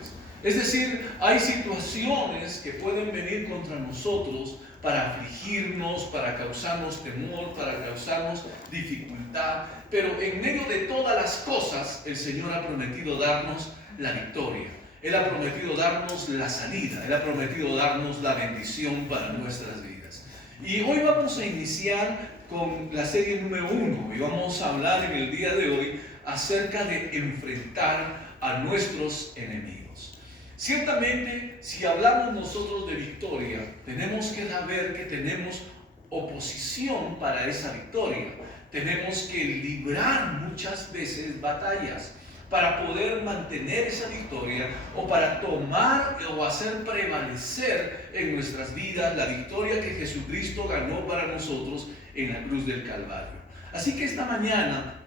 anteriores. Es decir, hay situaciones que pueden venir contra nosotros para afligirnos, para causarnos temor, para causarnos dificultad, pero en medio de todas las cosas el Señor ha prometido darnos la victoria. Él ha prometido darnos la salida, Él ha prometido darnos la bendición para nuestras vidas. Y hoy vamos a iniciar con la serie número 1 y vamos a hablar en el día de hoy acerca de enfrentar a nuestros enemigos. Ciertamente, si hablamos nosotros de victoria, tenemos que saber que tenemos oposición para esa victoria. Tenemos que librar muchas veces batallas para poder mantener esa victoria o para tomar o hacer prevalecer en nuestras vidas la victoria que Jesucristo ganó para nosotros en la cruz del Calvario. Así que esta mañana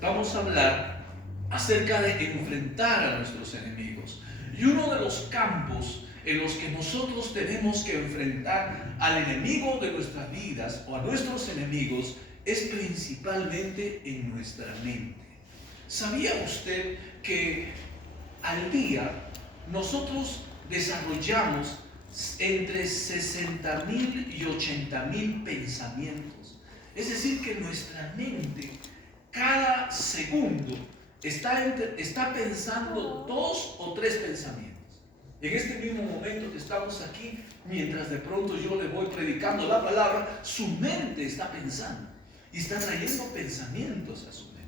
vamos a hablar acerca de enfrentar a nuestros enemigos. Y uno de los campos en los que nosotros tenemos que enfrentar al enemigo de nuestras vidas o a nuestros enemigos es principalmente en nuestra mente. ¿Sabía usted que al día nosotros desarrollamos entre 60,000 y 80,000 pensamientos? Es decir, que nuestra mente cada segundo está pensando 2 o 3 pensamientos. En este mismo momento que estamos aquí, mientras de pronto yo le voy predicando la palabra, su mente está pensando y está trayendo pensamientos a su mente.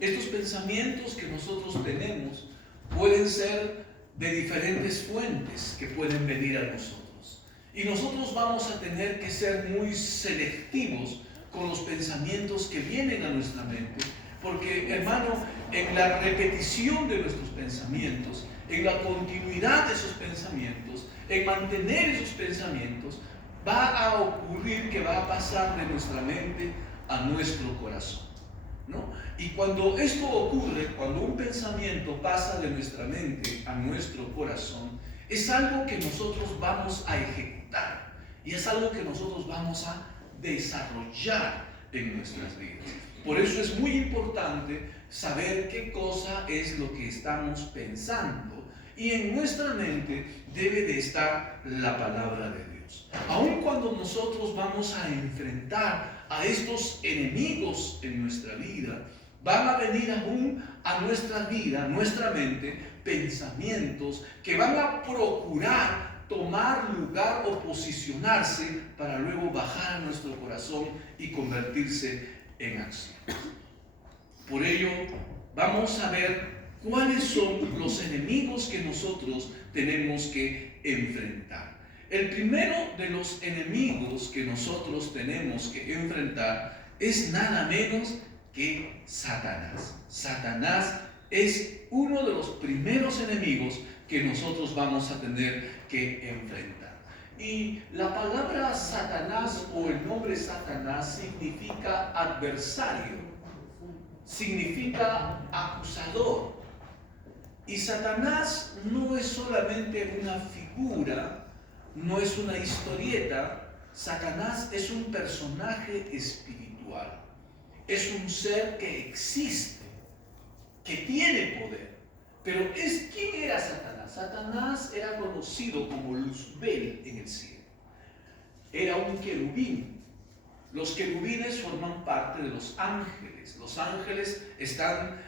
Estos pensamientos que nosotros tenemos pueden ser de diferentes fuentes que pueden venir a nosotros. Y nosotros vamos a tener que ser muy selectivos con los pensamientos que vienen a nuestra mente. Porque, hermano, en la repetición de nuestros pensamientos, en la continuidad de esos pensamientos, en mantener esos pensamientos, va a ocurrir que va a pasar de nuestra mente a nuestro corazón, ¿no? Y cuando esto ocurre, cuando un pensamiento pasa de nuestra mente a nuestro corazón, es algo que nosotros vamos a ejecutar y es algo que nosotros vamos a desarrollar en nuestras vidas. Por eso es muy importante saber qué cosa es lo que estamos pensando, y en nuestra mente debe de estar la palabra de Dios. Aun cuando nosotros vamos a enfrentar a estos enemigos en nuestra vida, van a venir aún a nuestra vida, nuestra mente, pensamientos que van a procurar tomar lugar o posicionarse para luego bajar a nuestro corazón y convertirse en acción. Por ello, vamos a ver cuáles son los enemigos que nosotros tenemos que enfrentar. El primero de los enemigos que nosotros tenemos que enfrentar es nada menos que Satanás. Satanás es uno de los primeros enemigos que nosotros vamos a tener que enfrentar. Y la palabra Satanás o el nombre Satanás significa adversario, significa acusador. Y Satanás no es solamente una figura, no es una historieta. Satanás es un personaje espiritual, es un ser que existe, que tiene poder. Pero ¿quién era Satanás? Satanás era conocido como Luzbel en el cielo. Era un querubín. Los querubines forman parte de los ángeles. Los ángeles están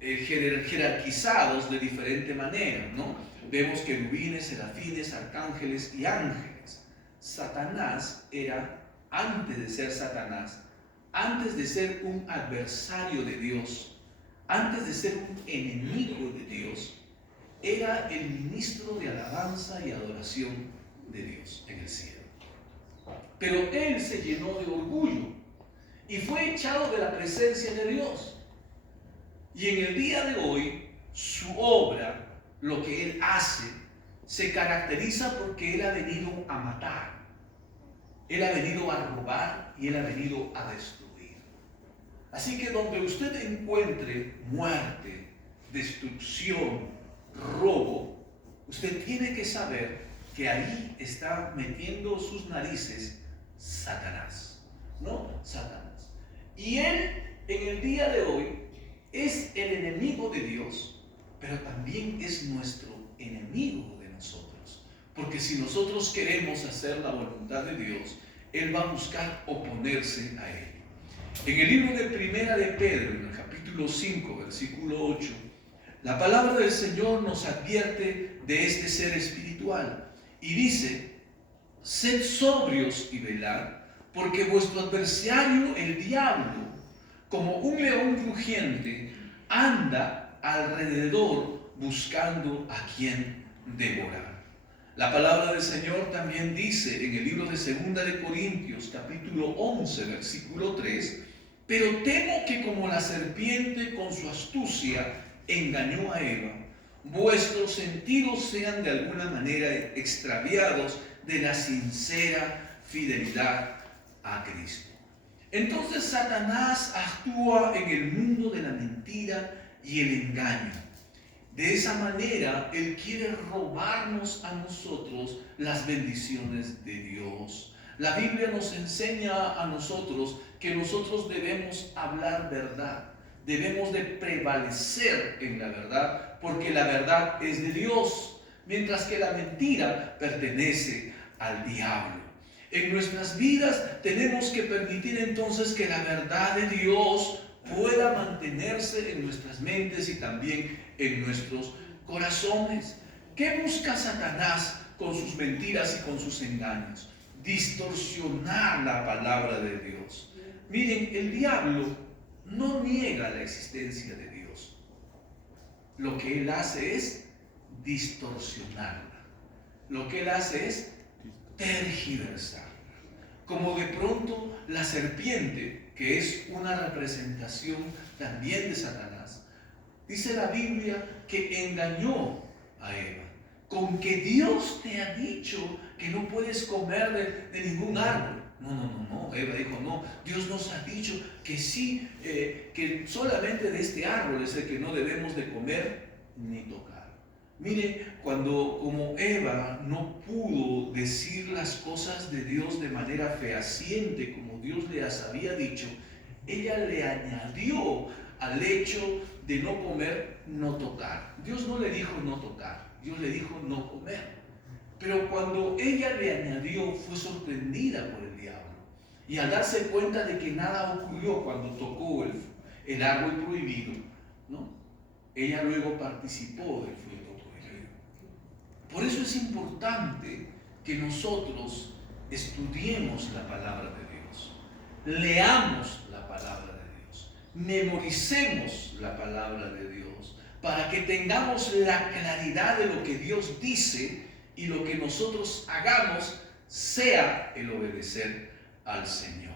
jerarquizados de diferente manera, ¿no? Vemos querubines, serafines, arcángeles y ángeles. Satanás era, antes de ser Satanás, antes de ser un adversario de Dios, antes de ser un enemigo de Dios, era el ministro de alabanza y adoración de Dios en el cielo. Pero él se llenó de orgullo y fue echado de la presencia de Dios. Y en el día de hoy, su obra, lo que él hace, se caracteriza porque él ha venido a matar, él ha venido a robar y él ha venido a destruir. Así que donde usted encuentre muerte, destrucción, robo, usted tiene que saber que ahí está metiendo sus narices Satanás, ¿no? Satanás. Y él en el día de hoy es el enemigo de Dios, pero también es nuestro enemigo de nosotros. Porque si nosotros queremos hacer la voluntad de Dios, Él va a buscar oponerse a Él. En el libro de Primera de Pedro, en el capítulo 5, versículo 8, la palabra del Señor nos advierte de este ser espiritual y dice: sed sobrios y velad, porque vuestro adversario, el diablo, como un león rugiente, anda alrededor buscando a quien devorar. La palabra del Señor también dice en el libro de Segunda de Corintios, capítulo 11, versículo 3, pero temo que como la serpiente con su astucia engañó a Eva, vuestros sentidos sean de alguna manera extraviados de la sincera fidelidad a Cristo. Entonces Satanás actúa en el mundo de la mentira y el engaño. De esa manera, Él quiere robarnos a nosotros las bendiciones de Dios. La Biblia nos enseña a nosotros que nosotros debemos hablar verdad. Debemos de prevalecer en la verdad, porque la verdad es de Dios, mientras que la mentira pertenece al diablo. En nuestras vidas tenemos que permitir entonces que la verdad de Dios pueda mantenerse en nuestras mentes y también en nuestros corazones. ¿Qué busca Satanás con sus mentiras y con sus engaños? Distorsionar la palabra de Dios. Miren, el diablo no niega la existencia de Dios. Lo que él hace es distorsionarla. Lo que él hace es tergiversarla. Como de pronto la serpiente, que es una representación también de Satanás, dice la Biblia que engañó a Eva. Con que Dios te ha dicho que no puedes comer de ningún árbol. No. Eva dijo, no, Dios nos ha dicho que sí, que solamente de este árbol es el que no debemos de comer ni tocar. Mire, como Eva no pudo decir las cosas de Dios de manera fehaciente como Dios le había dicho, ella le añadió al hecho de no comer, no tocar. Dios no le dijo no tocar, Dios le dijo no comer. Pero cuando ella le añadió, fue sorprendida por el diablo. Y al darse cuenta de que nada ocurrió cuando tocó el árbol prohibido, ¿no? Ella luego participó del fruto prohibido. Por eso es importante que nosotros estudiemos la palabra de Dios, leamos la palabra de Dios, memoricemos la palabra de Dios, para que tengamos la claridad de lo que Dios dice y lo que nosotros hagamos sea el obedecer al Señor.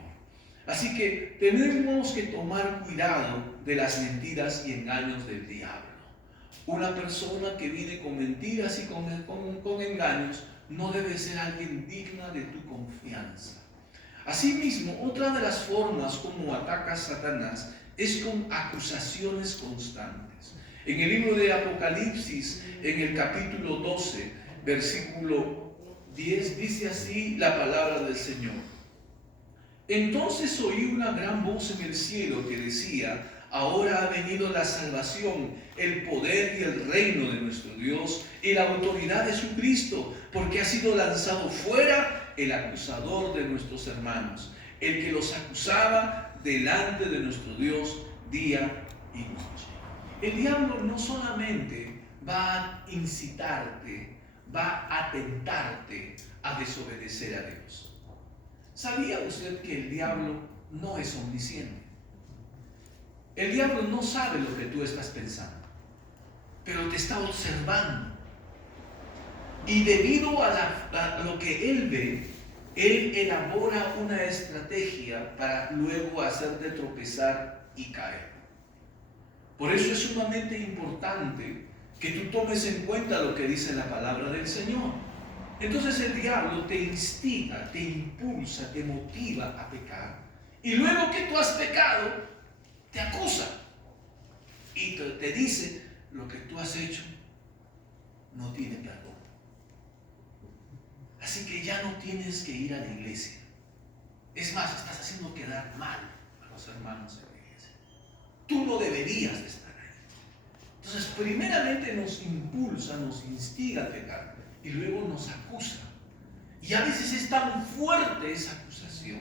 Así que tenemos que tomar cuidado de las mentiras y engaños del diablo. Una persona que viene con mentiras y con engaños no debe ser alguien digna de tu confianza. Asimismo, otra de las formas como ataca Satanás es con acusaciones constantes. En el libro de Apocalipsis, en el capítulo 12, versículo 10, dice así la palabra del Señor. Entonces oí una gran voz en el cielo que decía: ahora ha venido la salvación, el poder y el reino de nuestro Dios y la autoridad de su Cristo, porque ha sido lanzado fuera el acusador de nuestros hermanos, el que los acusaba delante de nuestro Dios día y noche. El diablo no solamente va a incitarte, va a tentarte a desobedecer a Dios. ¿Sabía usted que el diablo no es omnisciente? El diablo no sabe lo que tú estás pensando, pero te está observando. Y debido a lo que él ve, él elabora una estrategia para luego hacerte tropezar y caer. Por eso es sumamente importante que tú tomes en cuenta lo que dice la palabra del Señor. Entonces el diablo te instiga, te impulsa, te motiva a pecar. Y luego que tú has pecado, te acusa y te dice: lo que tú has hecho no tiene perdón. Así que ya no tienes que ir a la iglesia. Es más, estás haciendo quedar mal a los hermanos en la iglesia. Tú no deberías de estar ahí. Entonces, primeramente nos impulsa, nos instiga a pecar y luego nos acusa. Y a veces es tan fuerte esa acusación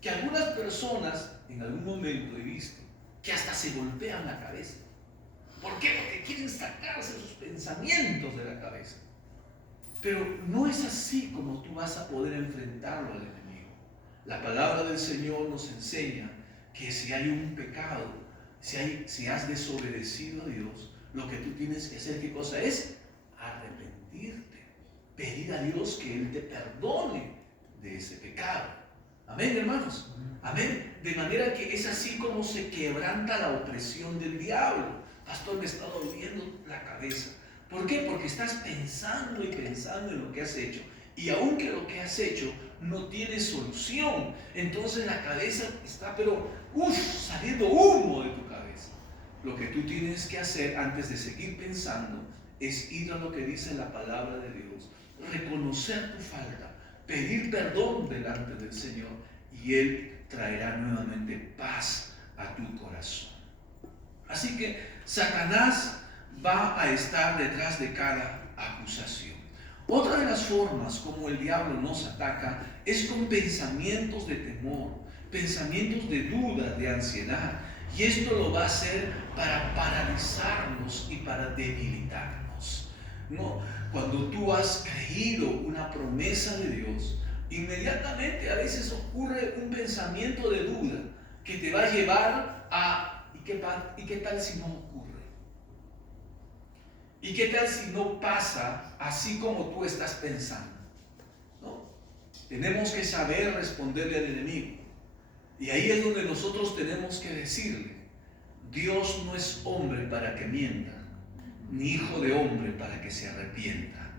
que algunas personas, en algún momento he visto, que hasta se golpean la cabeza. ¿Por qué? Porque quieren sacarse esos pensamientos de la cabeza. Pero no es así como tú vas a poder enfrentarlo al enemigo. La palabra del Señor nos enseña que si hay un pecado, si has desobedecido a Dios, lo que tú tienes que hacer, ¿qué cosa es? Arrepentirte, pedir a Dios que Él te perdone de ese pecado. Amén, hermanos. Amén. De manera que es así como se quebranta la opresión del diablo. Pastor, me está doliendo la cabeza. ¿Por qué? Porque estás pensando y pensando en lo que has hecho. Y aunque lo que has hecho no tiene solución, entonces la cabeza está, pero, saliendo humo de tu cabeza. Lo que tú tienes que hacer antes de seguir pensando es ir a lo que dice la palabra de Dios, reconocer tu falta, pedir perdón delante del Señor y Él traerá nuevamente paz a tu corazón. Así que Satanás va a estar detrás de cada acusación. Otra de las formas como el diablo nos ataca es con pensamientos de temor, pensamientos de duda, de ansiedad. Y esto lo va a hacer para paralizarnos y para debilitarnos, ¿no? Cuando tú has creído una promesa de Dios, inmediatamente a veces ocurre un pensamiento de duda que te va a llevar a ¿y qué tal si no ocurre? ¿Y qué tal si no pasa así como tú estás pensando? ¿No? Tenemos que saber responderle al enemigo. Y ahí es donde nosotros tenemos que decirle: Dios no es hombre para que mienta, ni hijo de hombre para que se arrepienta.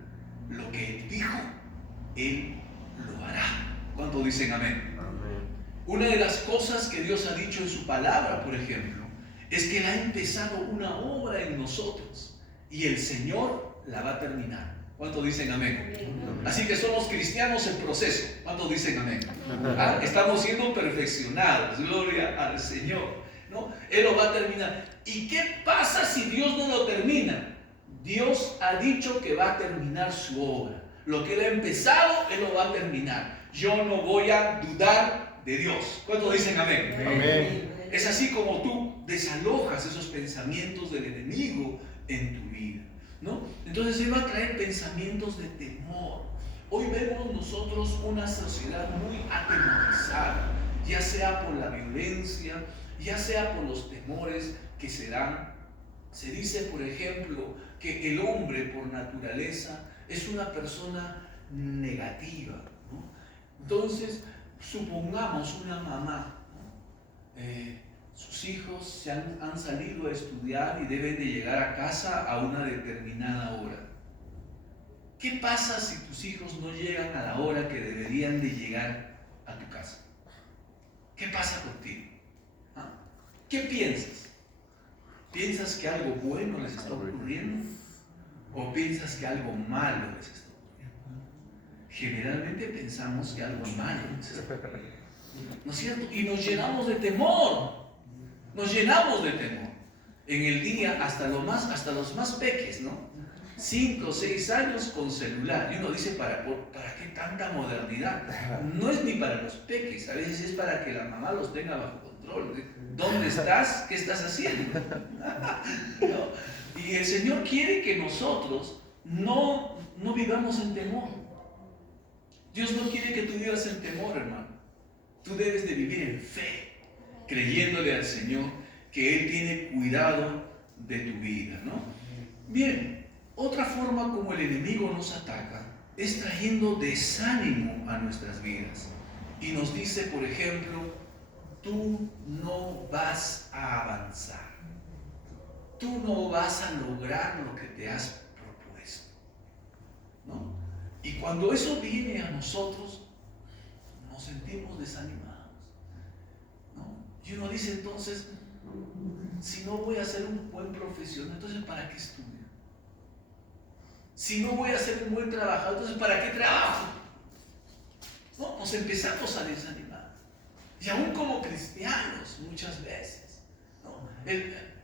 Lo que Él dijo, Él lo hará. ¿Cuántos dicen amén? Amén. Una de las cosas que Dios ha dicho en su palabra, por ejemplo, es que Él ha empezado una obra en nosotros y el Señor la va a terminar. ¿Cuántos dicen amén? Amén. Así que somos cristianos en proceso. ¿Cuántos dicen amén? ¿Ah? Estamos siendo perfeccionados. Gloria al Señor, ¿no? Él lo va a terminar. ¿Y qué pasa si Dios no lo termina? Dios ha dicho que va a terminar su obra. Lo que Él ha empezado, Él lo va a terminar. Yo no voy a dudar de Dios. ¿Cuántos dicen amén? Amén. Es así como tú desalojas esos pensamientos del enemigo en tu vida, ¿no? Entonces Él va a traer pensamientos de temor. Hoy vemos nosotros una sociedad muy atemorizada, ya sea por la violencia, ya sea por los temores que se dan. Se dice, por ejemplo, que el hombre por naturaleza es una persona negativa, ¿no? Entonces, supongamos una mamá, sus hijos han salido a estudiar y deben de llegar a casa a una determinada hora. ¿Qué pasa si tus hijos no llegan a la hora que deberían de llegar a tu casa? ¿Qué pasa contigo? ¿Ah? ¿Qué piensas? ¿Piensas que algo bueno les está ocurriendo? ¿O piensas que algo malo les está ocurriendo? Generalmente pensamos que algo malo les está ocurriendo, ¿no es cierto? Y nos llenamos de temor. Nos llenamos de temor. En el día, hasta los más peques, ¿no? 5 o 6 años con celular. Y uno dice, ¿para qué tanta modernidad? No es ni para los peques, a veces es para que la mamá los tenga bajo control. ¿Dónde estás? ¿Qué estás haciendo? ¿No? Y el Señor quiere que nosotros no vivamos en temor. Dios no quiere que tú vivas en temor, hermano. Tú debes de vivir en fe, creyéndole al Señor que Él tiene cuidado de tu vida, ¿no? Bien, otra forma como el enemigo nos ataca es trayendo desánimo a nuestras vidas. Y nos dice, por ejemplo, tú no vas a avanzar. Tú no vas a lograr lo que te has propuesto, ¿no? Y cuando eso viene a nosotros, nos sentimos desanimados, ¿no? Y uno dice entonces, si no voy a ser un buen profesional, entonces ¿para qué estudio? Si no voy a ser un buen trabajador, entonces ¿para qué trabajo? No, nos empezamos a desanimar. Y aún como cristianos muchas veces, ¿no?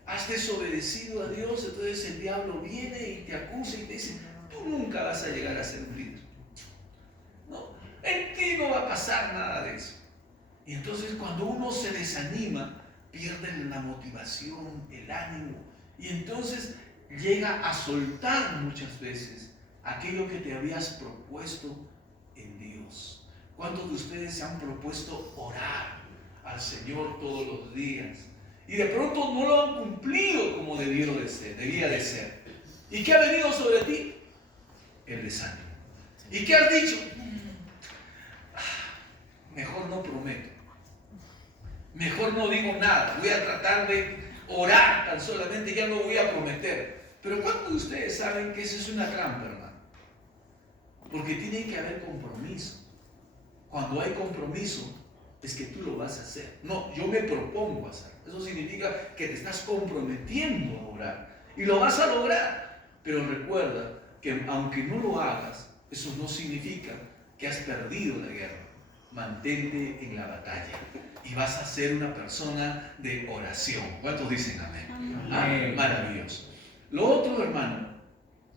has desobedecido a Dios, entonces el diablo viene y te acusa y te dice, tú nunca vas a llegar a ser un líder. No, en ti no va a pasar nada de eso. Y entonces cuando uno se desanima, pierde la motivación, el ánimo, y entonces llega a soltar muchas veces aquello que te habías propuesto en Dios. ¿Cuántos de ustedes se han propuesto orar al Señor todos los días? Y de pronto no lo han cumplido como debía de ser. ¿Y qué ha venido sobre ti? El desánimo. ¿Y qué has dicho? Mejor no prometo. Mejor no digo nada. Voy a tratar de orar tan solamente, ya no voy a prometer. Pero ¿cuántos de ustedes saben que eso es una trampa, hermano? Porque tiene que haber compromiso. Cuando hay compromiso, es que tú lo vas a hacer. No, yo me propongo hacer. Eso significa que te estás comprometiendo a orar. Y lo vas a lograr. Pero recuerda que aunque no lo hagas, eso no significa que has perdido la guerra. Mantente en la batalla. Y vas a ser una persona de oración. ¿Cuántos dicen amén? Amén. Maravilloso. Lo otro, hermano,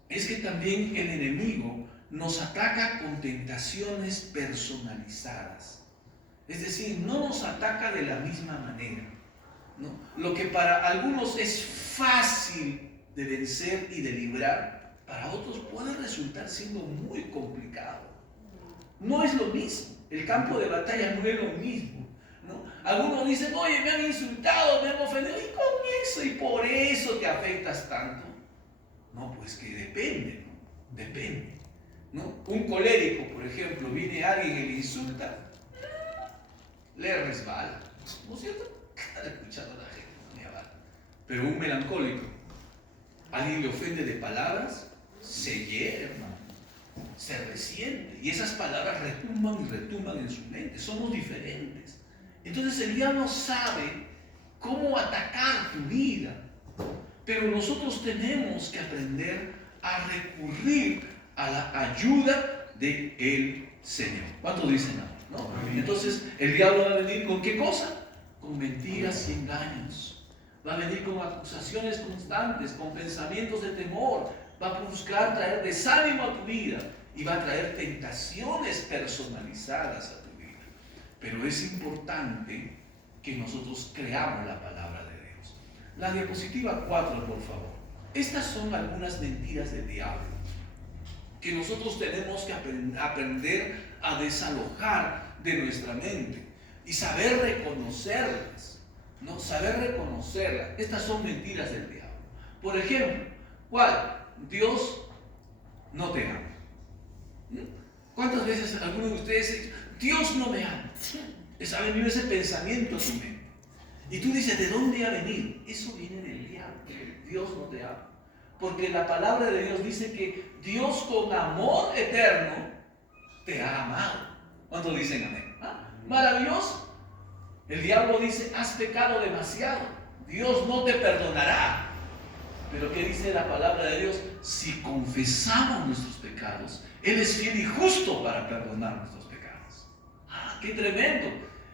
es que también el enemigo nos ataca con tentaciones personalizadas. Es decir, no nos ataca de la misma manera, ¿no? Lo que para algunos es fácil de vencer y de librar, para otros puede resultar siendo muy complicado. No es lo mismo. El campo de batalla no es lo mismo, ¿no? Algunos dicen, oye, me han insultado, me han ofendido, y con eso, y por eso te afectas tanto. No, pues que depende, ¿no? Depende, ¿no? Un colérico, por ejemplo, viene alguien y le insulta, le resbala, ¿no es cierto? Está escuchando a la gente, no me avala. Pero un melancólico, alguien le ofende de palabras, se hiere, hermano, se resiente, y esas palabras retumban y retumban en su mente. Somos diferentes. Entonces el diablo sabe cómo atacar tu vida, pero nosotros tenemos que aprender a recurrir a la ayuda del Señor. ¿Cuántos dicen amén? ¿No? Entonces el diablo va a venir ¿con qué cosa? Con mentiras y engaños. Va a venir con acusaciones constantes, con pensamientos de temor. Va a buscar traer desánimo a tu vida y va a traer tentaciones personalizadas a tu vida. Pero es importante que nosotros creamos la palabra de Dios. La diapositiva 4, por favor. Estas son algunas mentiras del diablo que nosotros tenemos que aprender a desalojar de nuestra mente y saber reconocerlas, ¿no? Saber reconocerlas. Estas son mentiras del diablo. Por ejemplo, ¿cuál? Dios no te ama. ¿Cuántas veces algunos de ustedes dicen, Dios no me ama? Les ha venido ese pensamiento a tu mente. Y tú dices, ¿de dónde ha venido? Eso viene del diablo. Dios no te ama. Porque la palabra de Dios dice que Dios con amor eterno te ha amado. ¿Cuántos dicen amén? ¿Ah? Maravilloso. El diablo dice, has pecado demasiado. Dios no te perdonará. Pero ¿qué dice la palabra de Dios? Si confesamos nuestros pecados, Él es fiel y justo para perdonar nuestros pecados. ¡Ah, qué tremendo!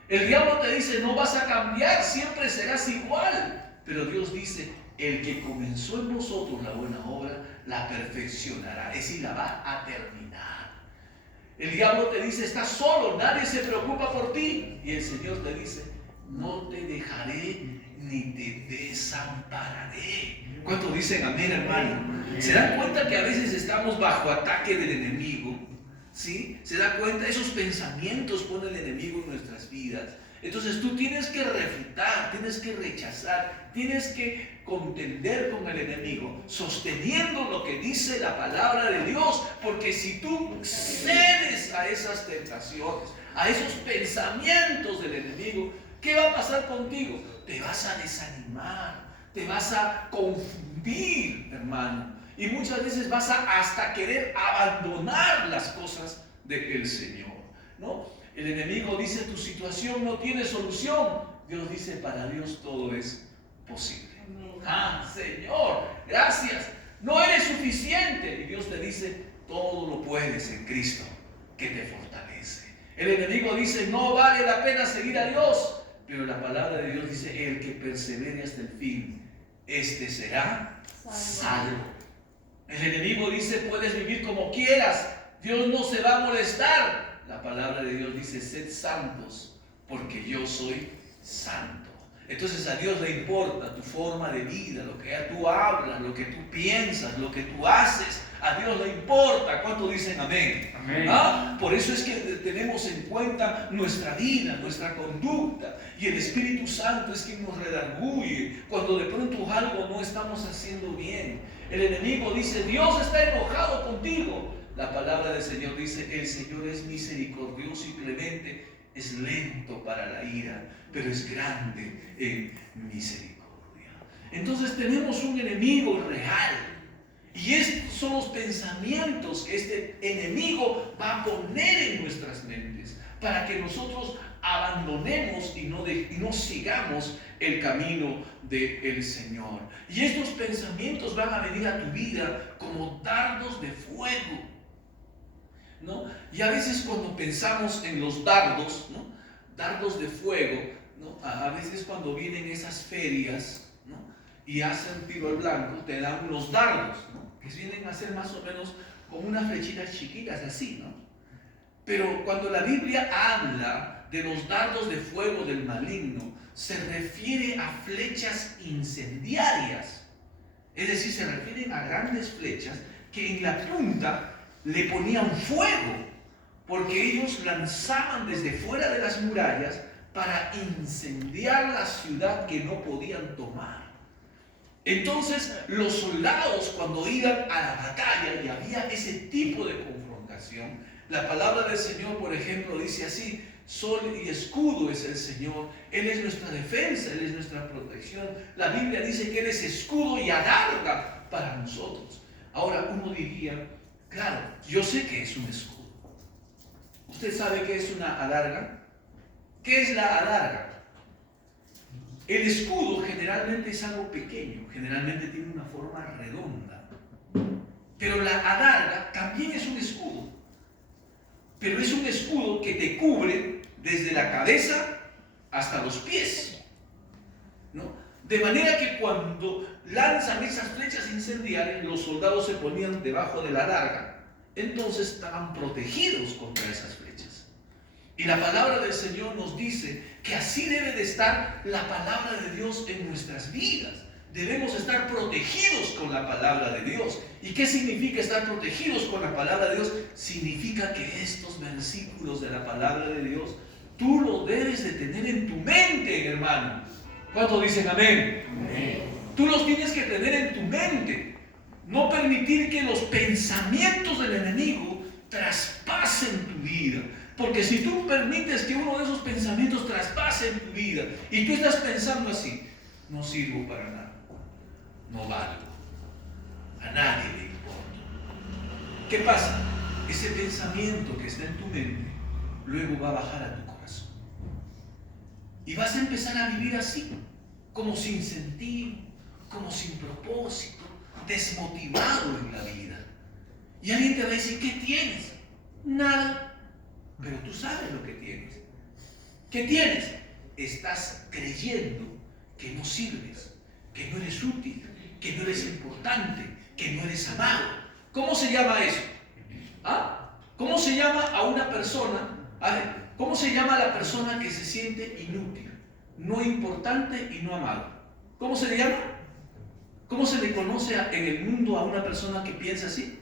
El diablo te dice, no vas a cambiar, siempre serás igual. Pero Dios dice, el que comenzó en vosotros la buena obra, la perfeccionará. Es decir, la va a terminar. El diablo te dice, estás solo, nadie se preocupa por ti. Y el Señor te dice, no te dejaré ni te desampararé. ¿Cuántos dicen amén, hermano? ¿Se dan cuenta que a veces estamos bajo ataque del enemigo? ¿Sí? ¿Se da cuenta? Esos pensamientos pone el enemigo en nuestras vidas. Entonces tú tienes que refutar, tienes que rechazar, tienes que contender con el enemigo, sosteniendo lo que dice la palabra de Dios. Porque si tú cedes a esas tentaciones, a esos pensamientos del enemigo, ¿qué va a pasar contigo? Te vas a desanimar, te vas a confundir, hermano. Y muchas veces vas a hasta querer abandonar las cosas del Señor, ¿no? El enemigo dice, tu situación no tiene solución. Dios dice, para Dios todo es posible. Ah, Señor, gracias. No eres suficiente. Y Dios te dice, todo lo puedes en Cristo que te fortalece. El enemigo dice, no vale la pena seguir a Dios. Pero la palabra de Dios dice, el que persevere hasta el fin, este será salvo. El enemigo dice, puedes vivir como quieras, Dios no se va a molestar. La palabra de Dios dice, sed santos, porque yo soy santo. Entonces a Dios le importa tu forma de vida, lo que tú hablas, lo que tú piensas, lo que tú haces. A Dios le importa. ¿Cuánto dicen amén? Amén. Por eso es que tenemos en cuenta nuestra vida, nuestra conducta. Y el Espíritu Santo es quien nos redarguye cuando de pronto algo no estamos haciendo bien. El enemigo dice, Dios está enojado contigo. La palabra del Señor dice, el Señor es misericordioso y clemente, es lento para la ira, pero es grande en misericordia. Entonces tenemos un enemigo real. Y estos son los pensamientos que este enemigo va a poner en nuestras mentes para que nosotros abandonemos y no sigamos el camino del Señor. Y estos pensamientos van a venir a tu vida como dardos de fuego, ¿no? Y a veces cuando pensamos en los dardos, ¿no? Dardos de fuego, ¿no? A veces cuando vienen esas ferias, ¿no? Y hacen tiro al blanco, te dan unos dardos, ¿no? Que vienen a ser más o menos como unas flechitas chiquitas así, ¿no? Pero cuando la Biblia habla de los dardos de fuego del maligno, se refiere a flechas incendiarias. Es decir, se refieren a grandes flechas que en la punta le ponían fuego, porque ellos lanzaban desde fuera de las murallas para incendiar la ciudad que no podían tomar. Entonces los soldados, cuando iban a la batalla y había ese tipo de confrontación, la palabra del Señor, por ejemplo, dice así: sol y escudo es el Señor, Él es nuestra defensa, Él es nuestra protección. La Biblia dice que Él es escudo y adarga para nosotros. Ahora uno diría, claro, yo sé que es un escudo. ¿Usted sabe qué es una adarga? ¿Qué es la adarga? El escudo generalmente es algo pequeño, generalmente tiene una forma redonda. Pero la adarga también es un escudo. Pero es un escudo que te cubre desde la cabeza hasta los pies, ¿no? De manera que cuando lanzan esas flechas incendiarias, los soldados se ponían debajo de la adarga. Entonces estaban protegidos contra esas flechas. Y la palabra del Señor nos dice que así debe de estar la palabra de Dios en nuestras vidas. Debemos estar protegidos con la palabra de Dios. ¿Y qué significa estar protegidos con la palabra de Dios? Significa que estos versículos de la palabra de Dios, tú los debes de tener en tu mente, hermano. ¿Cuántos dicen amén? Amén. Tú los tienes que tener en tu mente. No permitir que los pensamientos del enemigo traspasen tu vida. Porque si tú permites que uno de esos pensamientos traspase en tu vida y tú estás pensando así: no sirvo para nada, no valgo, a nadie le importa. ¿Qué pasa? Ese pensamiento que está en tu mente luego va a bajar a tu corazón. Y vas a empezar a vivir así, como sin sentido, como sin propósito, desmotivado en la vida. Y alguien te va a decir: ¿qué tienes? Nada. Pero tú sabes lo que tienes. ¿Qué tienes? Estás creyendo que no sirves, que no eres útil, que no eres importante, que no eres amado. ¿Cómo se llama eso? ¿Ah? ¿Cómo se llama a una persona? ¿Cómo se llama a la persona que se siente inútil, no importante y no amado? ¿Cómo se le llama? ¿Cómo se le conoce en el mundo a una persona que piensa así?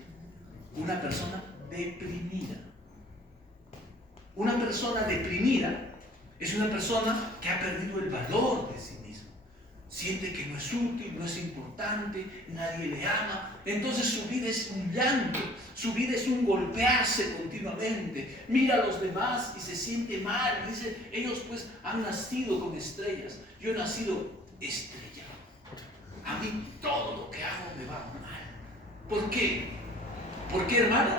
Una persona deprimida. Una persona deprimida es una persona que ha perdido el valor de sí mismo. Siente que no es útil, no es importante, nadie le ama. Entonces su vida es un llanto, su vida es un golpearse continuamente. Mira a los demás y se siente mal. Y dice: ellos pues han nacido con estrellas, yo he nacido estrellado. A mí todo lo que hago me va mal. ¿Por qué? ¿Por qué, hermano?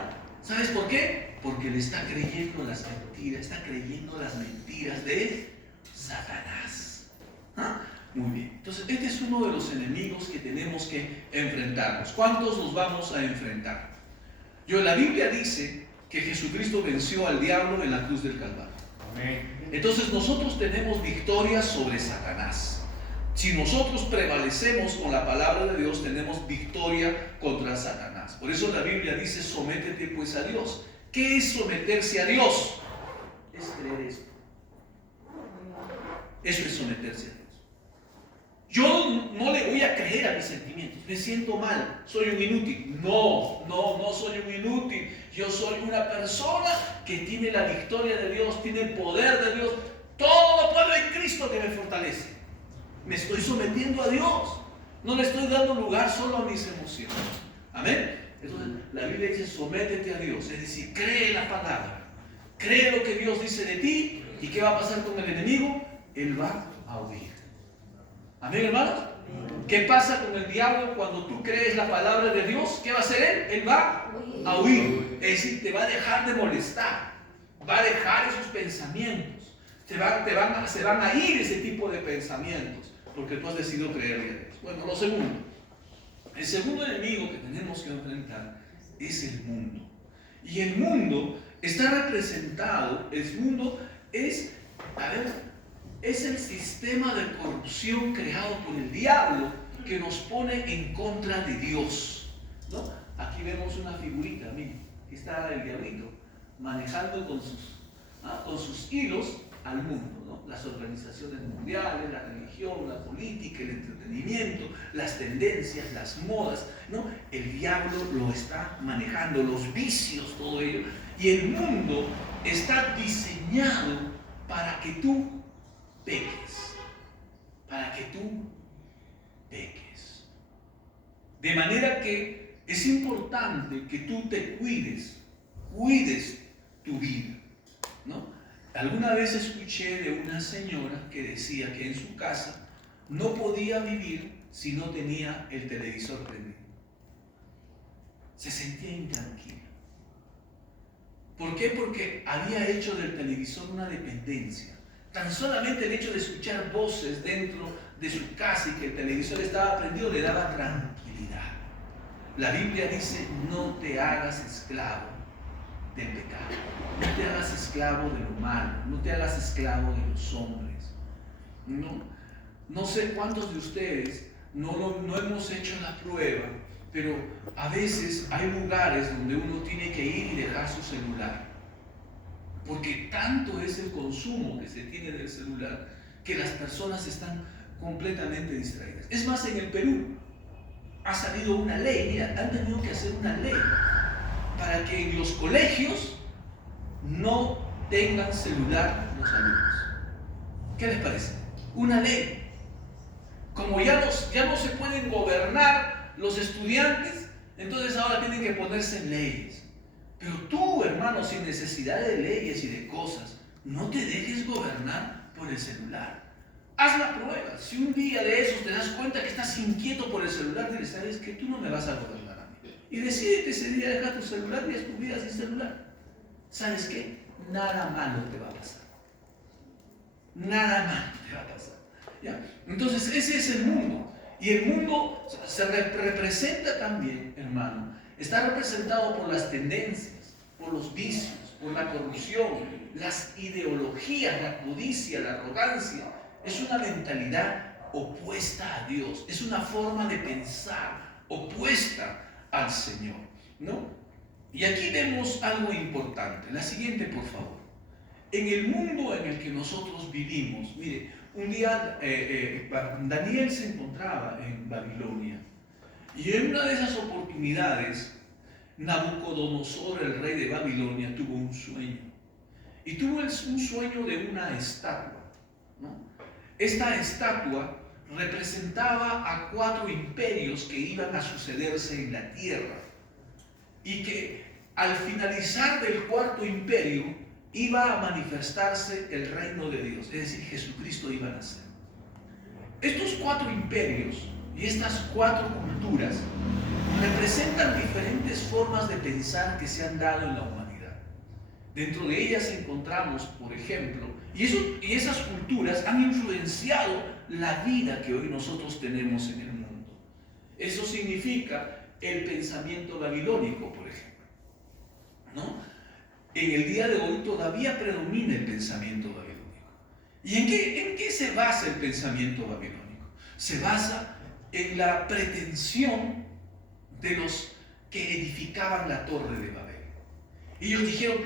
¿Sabes por qué? Porque le está creyendo las mentiras, está creyendo las mentiras de Satanás. ¿Ah? Muy bien. Entonces, este es uno de los enemigos que tenemos que enfrentarnos. ¿Cuántos nos vamos a enfrentar? La Biblia dice que Jesucristo venció al diablo en la cruz del Calvario. Amén. Entonces, nosotros tenemos victoria sobre Satanás. Si nosotros prevalecemos con la palabra de Dios, tenemos victoria contra Satanás. Por eso la Biblia dice, sométete pues a Dios. ¿Qué es someterse a Dios? Es creer esto. Eso es someterse a Dios. Yo no le voy a creer a mis sentimientos. Me siento mal, soy un inútil. No soy un inútil. Yo soy una persona que tiene la victoria de Dios, tiene el poder de Dios. Todo lo puedo en Cristo que me fortalece. Me estoy sometiendo a Dios. No le estoy dando lugar solo a mis emociones. Amén. Entonces la Biblia dice, sométete a Dios. Es decir, cree la palabra. Cree lo que Dios dice de ti. ¿Y qué va a pasar con el enemigo? Él va a huir. Amén, hermanos. ¿Qué pasa con el diablo cuando tú crees la palabra de Dios? ¿Qué va a hacer él? Él va a huir. Es decir, te va a dejar de molestar. Va a dejar esos pensamientos. Se van a ir ese tipo de pensamientos. Porque tú has decidido creerle a Dios. Bueno, lo segundo. El segundo enemigo que tenemos que enfrentar es el mundo. Y el mundo está representado, el mundo es el sistema de corrupción creado por el diablo que nos pone en contra de Dios, ¿no? Aquí vemos una figurita, miren, aquí está el diablito manejando con sus hilos al mundo, ¿no? Las organizaciones mundiales, la religión, la política, el entretenimiento, las tendencias, las modas, ¿no? El diablo lo está manejando, los vicios, todo ello. Y el mundo está diseñado para que tú peques, para que tú peques. De manera que es importante que tú te cuides tu vida, ¿no? Alguna vez escuché de una señora que decía que en su casa no podía vivir si no tenía el televisor prendido. Se sentía intranquila. ¿Por qué? Porque había hecho del televisor una dependencia. Tan solamente el hecho de escuchar voces dentro de su casa y que el televisor estaba prendido le daba tranquilidad. La Biblia dice, no te hagas esclavo del pecado, no te hagas esclavo de lo malo, no te hagas esclavo de los hombres. No sé cuántos de ustedes no hemos hecho la prueba, pero a veces hay lugares donde uno tiene que ir y dejar su celular. Porque tanto es el consumo que se tiene del celular que las personas están completamente distraídas. Es más, en el Perú ha salido una ley, mira, han tenido que hacer una ley para que en los colegios no tengan celular los alumnos. ¿Qué les parece? Una ley. Como ya no se pueden gobernar los estudiantes, entonces ahora tienen que ponerse leyes. Pero tú, hermano, sin necesidad de leyes y de cosas, no te dejes gobernar por el celular. Haz la prueba. Si un día de esos te das cuenta que estás inquieto por el celular, dile, sabes que tú no me vas a gobernar a mí. Y decídete ese día, deja tu celular y haz tu vida sin celular. ¿Sabes qué? Nada malo te va a pasar. Nada malo te va a pasar. ¿Ya? Entonces ese es el mundo. Y el mundo se representa también, hermano. Está representado por las tendencias, por los vicios, por la corrupción, las ideologías, la codicia, la arrogancia. Es una mentalidad opuesta a Dios. Es una forma de pensar opuesta al Señor, ¿no? Y aquí vemos algo importante. La siguiente, por favor. En el mundo en el que nosotros vivimos, mire, un día Daniel se encontraba en Babilonia. Y en una de esas oportunidades, Nabucodonosor, el rey de Babilonia, tuvo un sueño. Y tuvo un sueño de una estatua, ¿no? Esta estatua representaba a 4 imperios que iban a sucederse en la tierra. Y que al finalizar del 4.º imperio iba a manifestarse el reino de Dios. Es decir, Jesucristo iba a nacer. Estos 4 imperios y estas 4 culturas representan diferentes formas de pensar que se han dado en la humanidad. Dentro de ellas encontramos, por ejemplo, y esas culturas han influenciado la vida que hoy nosotros tenemos en el mundo. Eso significa el pensamiento babilónico, por ejemplo, ¿no? En el día de hoy todavía predomina el pensamiento babilónico. ¿Y en qué se basa el pensamiento babilónico? se basa en la pretensión de los que edificaban la torre de Babel. Ellos dijeron,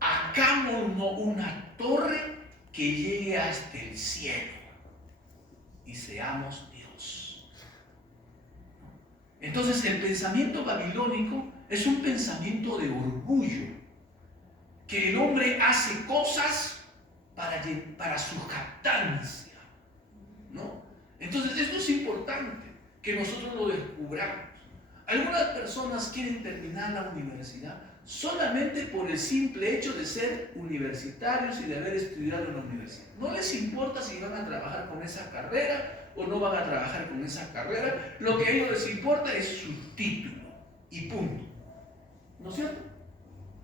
hagámonos una torre que llegue hasta el cielo y seamos Dios. Entonces el pensamiento babilónico es un pensamiento de orgullo, que el hombre hace cosas para su jactancia, ¿no? Entonces esto es importante que nosotros lo descubramos. Algunas personas quieren terminar la universidad solamente por el simple hecho de ser universitarios y de haber estudiado en la universidad. No les importa si van a trabajar con esa carrera o no van a trabajar con esa carrera. Lo que a ellos les importa es su título y punto. ¿No es cierto?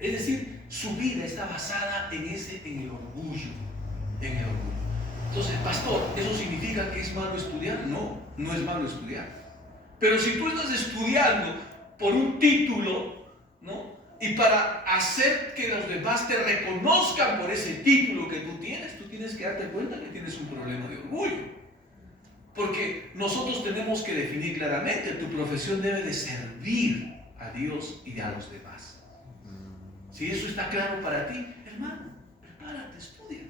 Es decir, su vida está basada en el orgullo. En el orgullo. Entonces, pastor, ¿eso significa que es malo estudiar? No, no es malo estudiar. Pero si tú estás estudiando por un título, ¿no? Y para hacer que los demás te reconozcan por ese título que tú tienes que darte cuenta que tienes un problema de orgullo. Porque nosotros tenemos que definir claramente, tu profesión debe de servir a Dios y a los demás. Si eso está claro para ti, hermano, prepárate, estudia,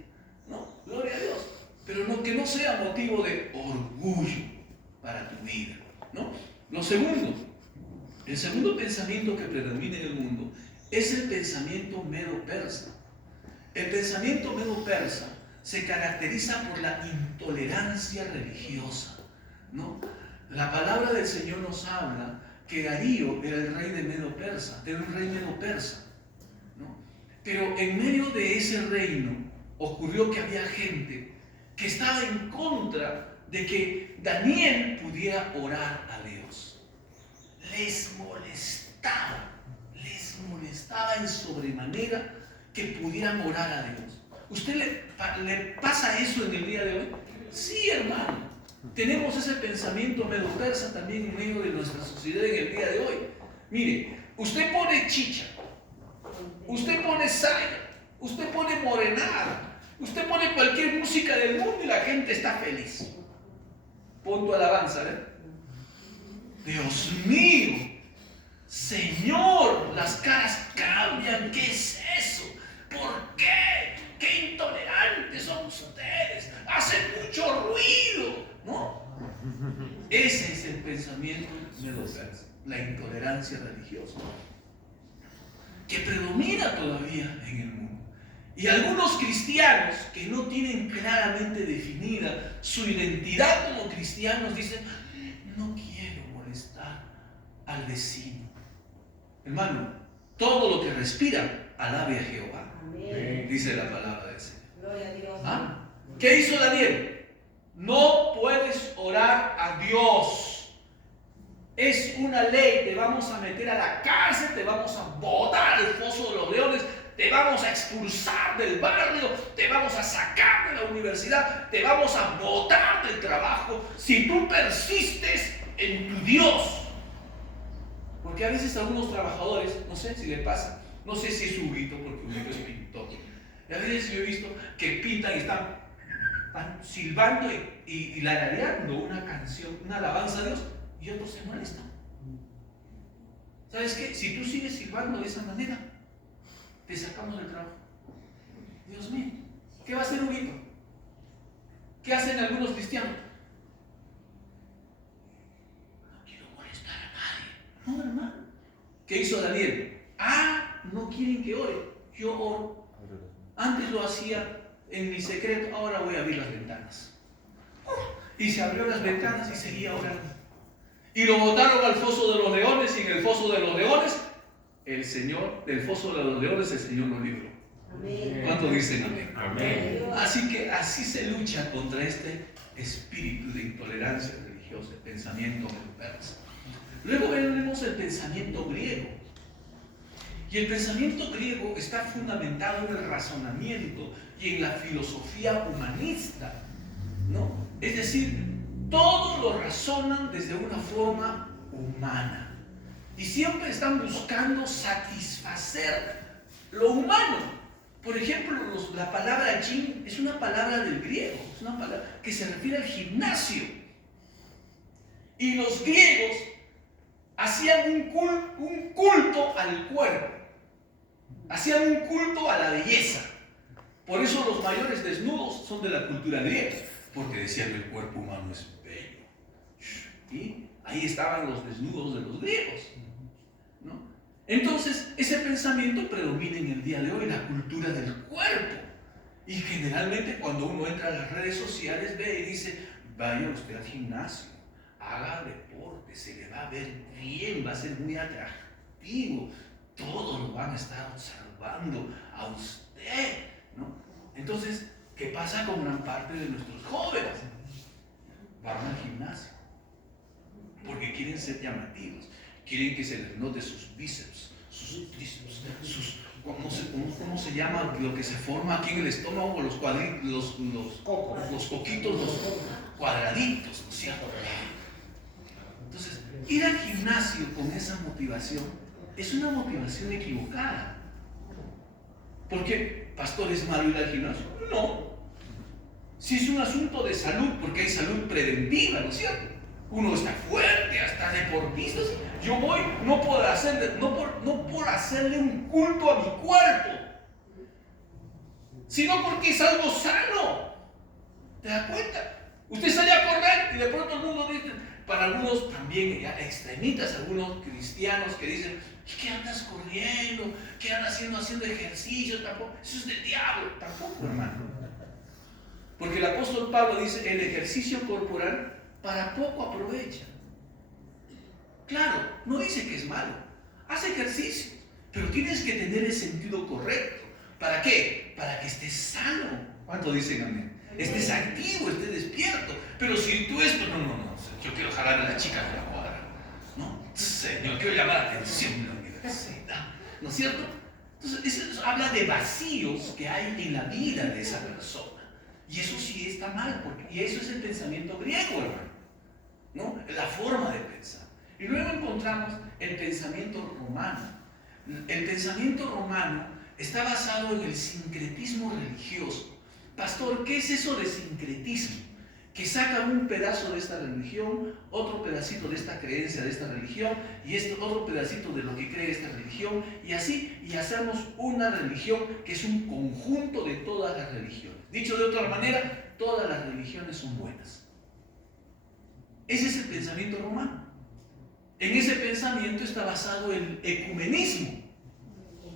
¿no? Gloria a Dios. Pero no, que no sea motivo de orgullo para tu vida, ¿no? El segundo pensamiento que predomina en el mundo es el pensamiento medo-persa. El pensamiento medo-persa se caracteriza por la intolerancia religiosa, ¿no? La palabra del Señor nos habla que Darío era el rey de Medo-Persa, era un rey medo-persa, ¿no? Pero en medio de ese reino ocurrió que había gente que estaba en contra de que Daniel pudiera orar a Dios. Les molestaba en sobremanera que pudieran orar a Dios. ¿Usted le pasa eso en el día de hoy? Sí, hermano. Tenemos ese pensamiento medo-persa también en medio de nuestra sociedad en el día de hoy. Mire, usted pone chicha, usted pone saya, usted pone morenada, usted pone cualquier música del mundo y la gente está feliz. Pon tu alabanza, ¿eh? Dios mío, Señor, las caras cambian. ¿Qué es eso? ¿Por qué? ¡Qué intolerantes son ustedes! ¡Hacen mucho ruido! ¿No? Ese es el pensamiento medo-persa, la intolerancia religiosa, que predomina todavía en el mundo. Y algunos cristianos que no tienen claramente definida su identidad como cristianos dicen, no quiero molestar al vecino. Hermano, todo lo que respira, alabe a Jehová. Amén. Dice la palabra del Señor. Gloria a Dios. ¿Ah? ¿Qué hizo Daniel? No puedes orar a Dios. Es una ley, te vamos a meter a la cárcel, te vamos a botar al foso de los leones, te vamos a expulsar del barrio, te vamos a sacar de la universidad, te vamos a botar del trabajo si tú persistes en tu Dios. Porque a veces a algunos trabajadores, no sé si le pasa, no sé si es Huguito, porque Huguito es pintor, y a veces yo he visto que pintan y están silbando y larareando una canción, una alabanza a Dios, y otros se molestan. ¿Sabes qué? Si tú sigues silbando de esa manera, te sacamos del trabajo. Dios mío, ¿qué va a hacer Huguito? ¿Qué hacen algunos cristianos? No quiero molestar a nadie. No, hermano. ¿Qué hizo Daniel? No quieren que ore. Yo oro. Antes lo hacía en mi secreto, ahora voy a abrir las ventanas. Y se abrió las ventanas y seguía orando. Y lo botaron al foso de los leones, y en el foso de los leones, el Señor, del foso de los leones, el Señor lo libró. Amén. ¿Cuántos dicen amén? Amén. Así que así se lucha contra este espíritu de intolerancia religiosa, el pensamiento medo-persa. Luego veremos el pensamiento griego. Y el pensamiento griego está fundamentado en el razonamiento y en la filosofía humanista, ¿no? Es decir, todos lo razonan desde una forma humana. Y siempre están buscando satisfacer lo humano. Por ejemplo, la palabra gym es una palabra del griego, es una palabra que se refiere al gimnasio. Y los griegos hacían un culto al cuerpo, hacían un culto a la belleza. Por eso los mayores desnudos son de la cultura griega, porque decían que el cuerpo humano es bello. Y ahí estaban los desnudos de los griegos, ¿no? Entonces, ese pensamiento predomina en el día de hoy, la cultura del cuerpo. Y generalmente cuando uno entra a las redes sociales ve y dice, vaya usted al gimnasio, haga deporte, se le va a ver bien, va a ser muy atractivo, todos lo van a estar observando a usted, ¿no? Entonces, ¿qué pasa con gran parte de nuestros jóvenes? Van al gimnasio porque quieren ser llamativos, quieren que se les note sus bíceps, sus tríceps, ¿cómo se llama lo que se forma aquí en el estómago? Los coquitos, los cuadraditos, ¿no es cierto? Entonces, ir al gimnasio con esa motivación es una motivación equivocada. ¿Por qué? ¿Pastor, es malo ir al gimnasio? No. Si es un asunto de salud, porque hay salud preventiva, ¿no es cierto? Uno está fuerte, hasta deportista. Yo voy no por hacerle un culto a mi cuerpo, sino porque es algo sano. ¿Te das cuenta? Usted sale a correr y de pronto el mundo dice, para algunos también ya extremistas, algunos cristianos que dicen, ¿qué andas corriendo? ¿Qué andas haciendo ejercicio? Tampoco, eso es del diablo. Tampoco, hermano. Porque el apóstol Pablo dice, el ejercicio corporal para poco aprovecha. Claro, no dice que es malo. Haz ejercicio, pero tienes que tener el sentido correcto. ¿Para qué? Para que estés sano. ¿Cuánto dicen amén? Estés activo, estés despierto. Pero si tú esto, no, yo quiero jalar a las chicas de la cuadra. No, yo quiero llamar la atención en la universidad. ¿No es cierto? Entonces, eso habla de vacíos que hay en la vida de esa persona. Y eso sí está mal, y eso es el pensamiento griego, hermano, ¿no? La forma de pensar. Y luego encontramos el pensamiento romano. El pensamiento romano está basado en el sincretismo religioso. Pastor, ¿qué es eso de sincretismo? Que sacan un pedazo de esta religión, otro pedacito de esta creencia de esta religión, y otro pedacito de lo que cree esta religión, y así, y hacemos una religión que es un conjunto de todas las religiones. Dicho de otra manera, todas las religiones son buenas. Ese es el pensamiento romano. En ese pensamiento está basado el ecumenismo,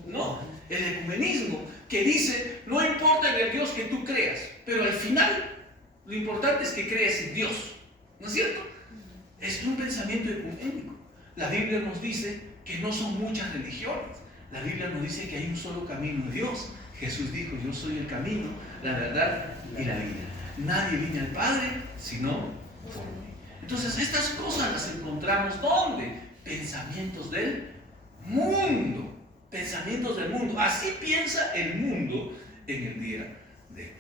¿no? El ecumenismo que dice, no importa en el Dios que tú creas, pero al final lo importante es que creas en Dios, ¿no es cierto? Es un pensamiento ecuménico. La Biblia nos dice que no son muchas religiones. La Biblia nos dice que hay un solo camino de Dios. Jesús dijo, yo soy el camino, la verdad y la vida. Nadie viene al Padre sino por mí. Entonces estas cosas las encontramos ¿dónde? Pensamientos del mundo. Pensamientos del mundo. Así piensa el mundo en el día de hoy.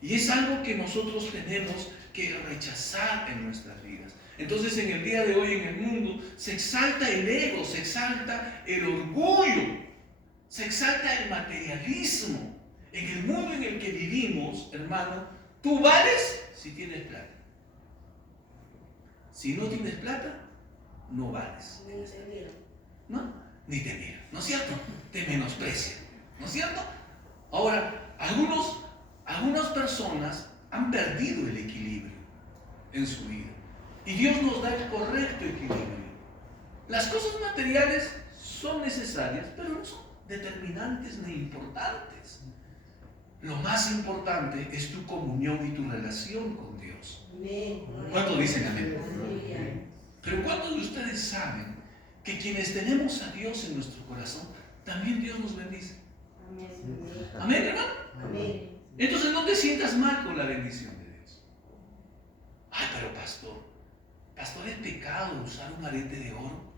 Y es algo que nosotros tenemos que rechazar en nuestras vidas. Entonces en el día de hoy en el mundo se exalta el ego, se exalta el orgullo, se exalta el materialismo. En el mundo en el que vivimos, hermano, tú vales si tienes plata. Si no tienes plata, no vales. ¿No? Ni te miran, ¿no es cierto? Te menosprecian, ¿no es cierto? Ahora, algunas personas han perdido el equilibrio en su vida. Y Dios nos da el correcto equilibrio. Las cosas materiales son necesarias, pero no son determinantes ni importantes. Lo más importante es tu comunión y tu relación con Dios. ¿Cuántos dicen amén? Pero ¿cuántos de ustedes saben que quienes tenemos a Dios en nuestro corazón, también Dios nos bendice? Amén, hermano. Amén. Entonces no te sientas mal con la bendición de Dios. Ay, pero pastor, ¿es pecado usar un arete de oro?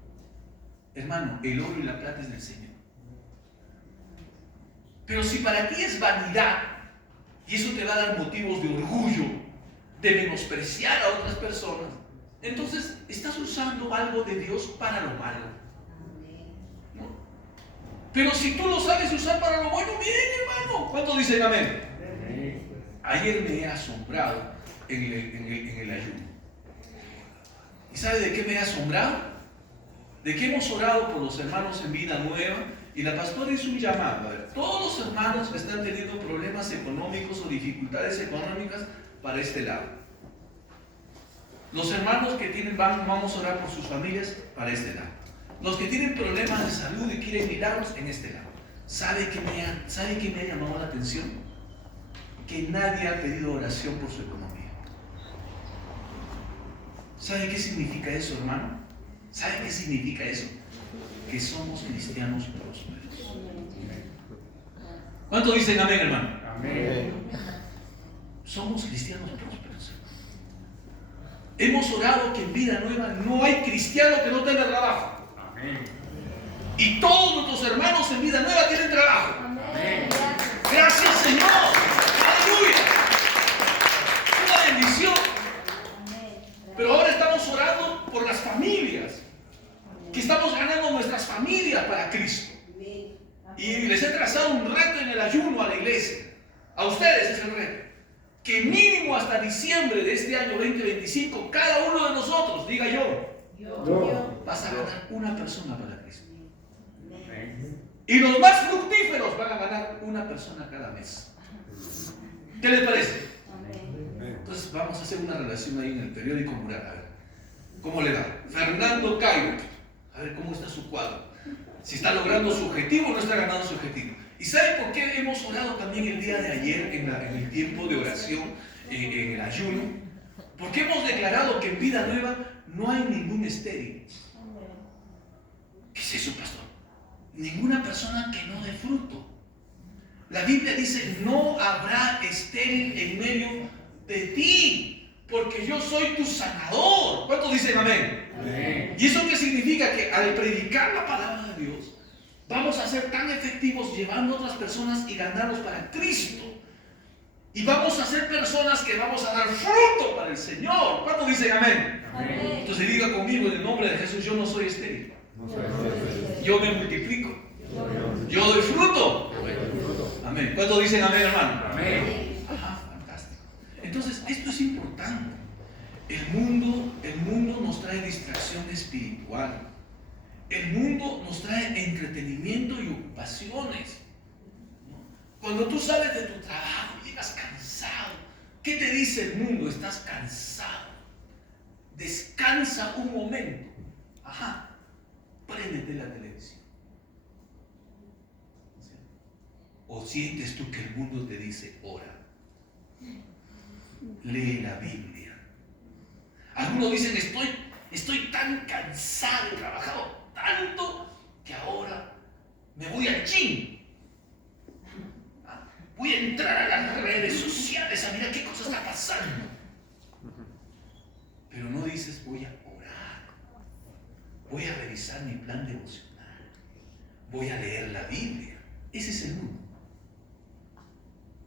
Hermano, el oro y la plata es del Señor. Pero si para ti es vanidad, y eso te va a dar motivos de orgullo, de menospreciar a otras personas, entonces estás usando algo de Dios para lo malo, ¿no? Pero si tú lo sabes usar para lo bueno, bien, hermano. ¿Cuántos dicen amén? Ayer me he asombrado en el ayuno. ¿Y sabe de qué me he asombrado? De que hemos orado por los hermanos en Vida Nueva y la pastora hizo un llamado. A ver, todos los hermanos que están teniendo problemas económicos o dificultades económicas para este lado. Los hermanos que tienen, vamos a orar por sus familias para este lado. Los que tienen problemas de salud y quieren milagros en este lado. ¿Sabe qué me ha llamado la atención? Que nadie ha pedido oración por su economía. ¿Sabe qué significa eso, hermano? ¿Sabe qué significa eso? Que somos cristianos prósperos. ¿Cuánto dicen amén, hermano? Amén. Somos cristianos prósperos. Hemos orado que en Vida Nueva no hay cristiano que no tenga trabajo. Amén. Y todos nuestros hermanos en Vida Nueva tienen trabajo. Amén. Gracias, Señor. Aleluya. Una bendición. Pero ahora estamos orando por las familias. Que estamos ganando nuestras familias para Cristo. Y les he trazado un reto en el ayuno a la iglesia. A ustedes es el reto. Que mínimo hasta diciembre de este año 2025, cada uno de nosotros, diga yo, vas a ganar una persona para Cristo. Y los más fructíferos van a ganar una persona cada mes. ¿Qué les parece? Entonces vamos a hacer una relación ahí en el periódico Mural. A ver, ¿cómo le va? Fernando Cairo. A ver cómo está su cuadro. Si está logrando su objetivo o no está ganando su objetivo. ¿Y sabe por qué hemos orado también el día de ayer en el tiempo de oración, en el ayuno? Porque hemos declarado que en Vida Nueva no hay ningún estéril. ¿Qué es eso, pastor? Ninguna persona que no dé fruto. La Biblia dice, no habrá estéril en medio de ti, porque yo soy tu sanador. ¿Cuántos dicen amén? Amén. ¿Y eso qué significa? Que al predicar la palabra de Dios, vamos a ser tan efectivos llevando a otras personas y ganarlos para Cristo. Y vamos a ser personas que vamos a dar fruto para el Señor. ¿Cuántos dicen amén? Amén. Entonces diga conmigo en el nombre de Jesús, yo no soy estéril. Yo me multiplico. Yo doy fruto. Amén. ¿Cuántos dicen amén, hermano? Amén. Ajá, fantástico. Entonces, esto es importante. El mundo nos trae distracción espiritual. El mundo nos trae entretenimiento y ocupaciones. Cuando tú sales de tu trabajo, llegas cansado. ¿Qué te dice el mundo? Estás cansado. Descansa un momento. Ajá. Préndete la televisión. ¿O sientes tú que el mundo te dice, ora? Lee la Biblia. Algunos dicen, estoy tan cansado, he trabajado tanto que ahora me voy al gym. Voy a entrar a las redes sociales a mirar qué cosa está pasando. Pero no dices, voy a orar. Voy a revisar mi plan devocional. Voy a leer la Biblia. Ese es el mundo.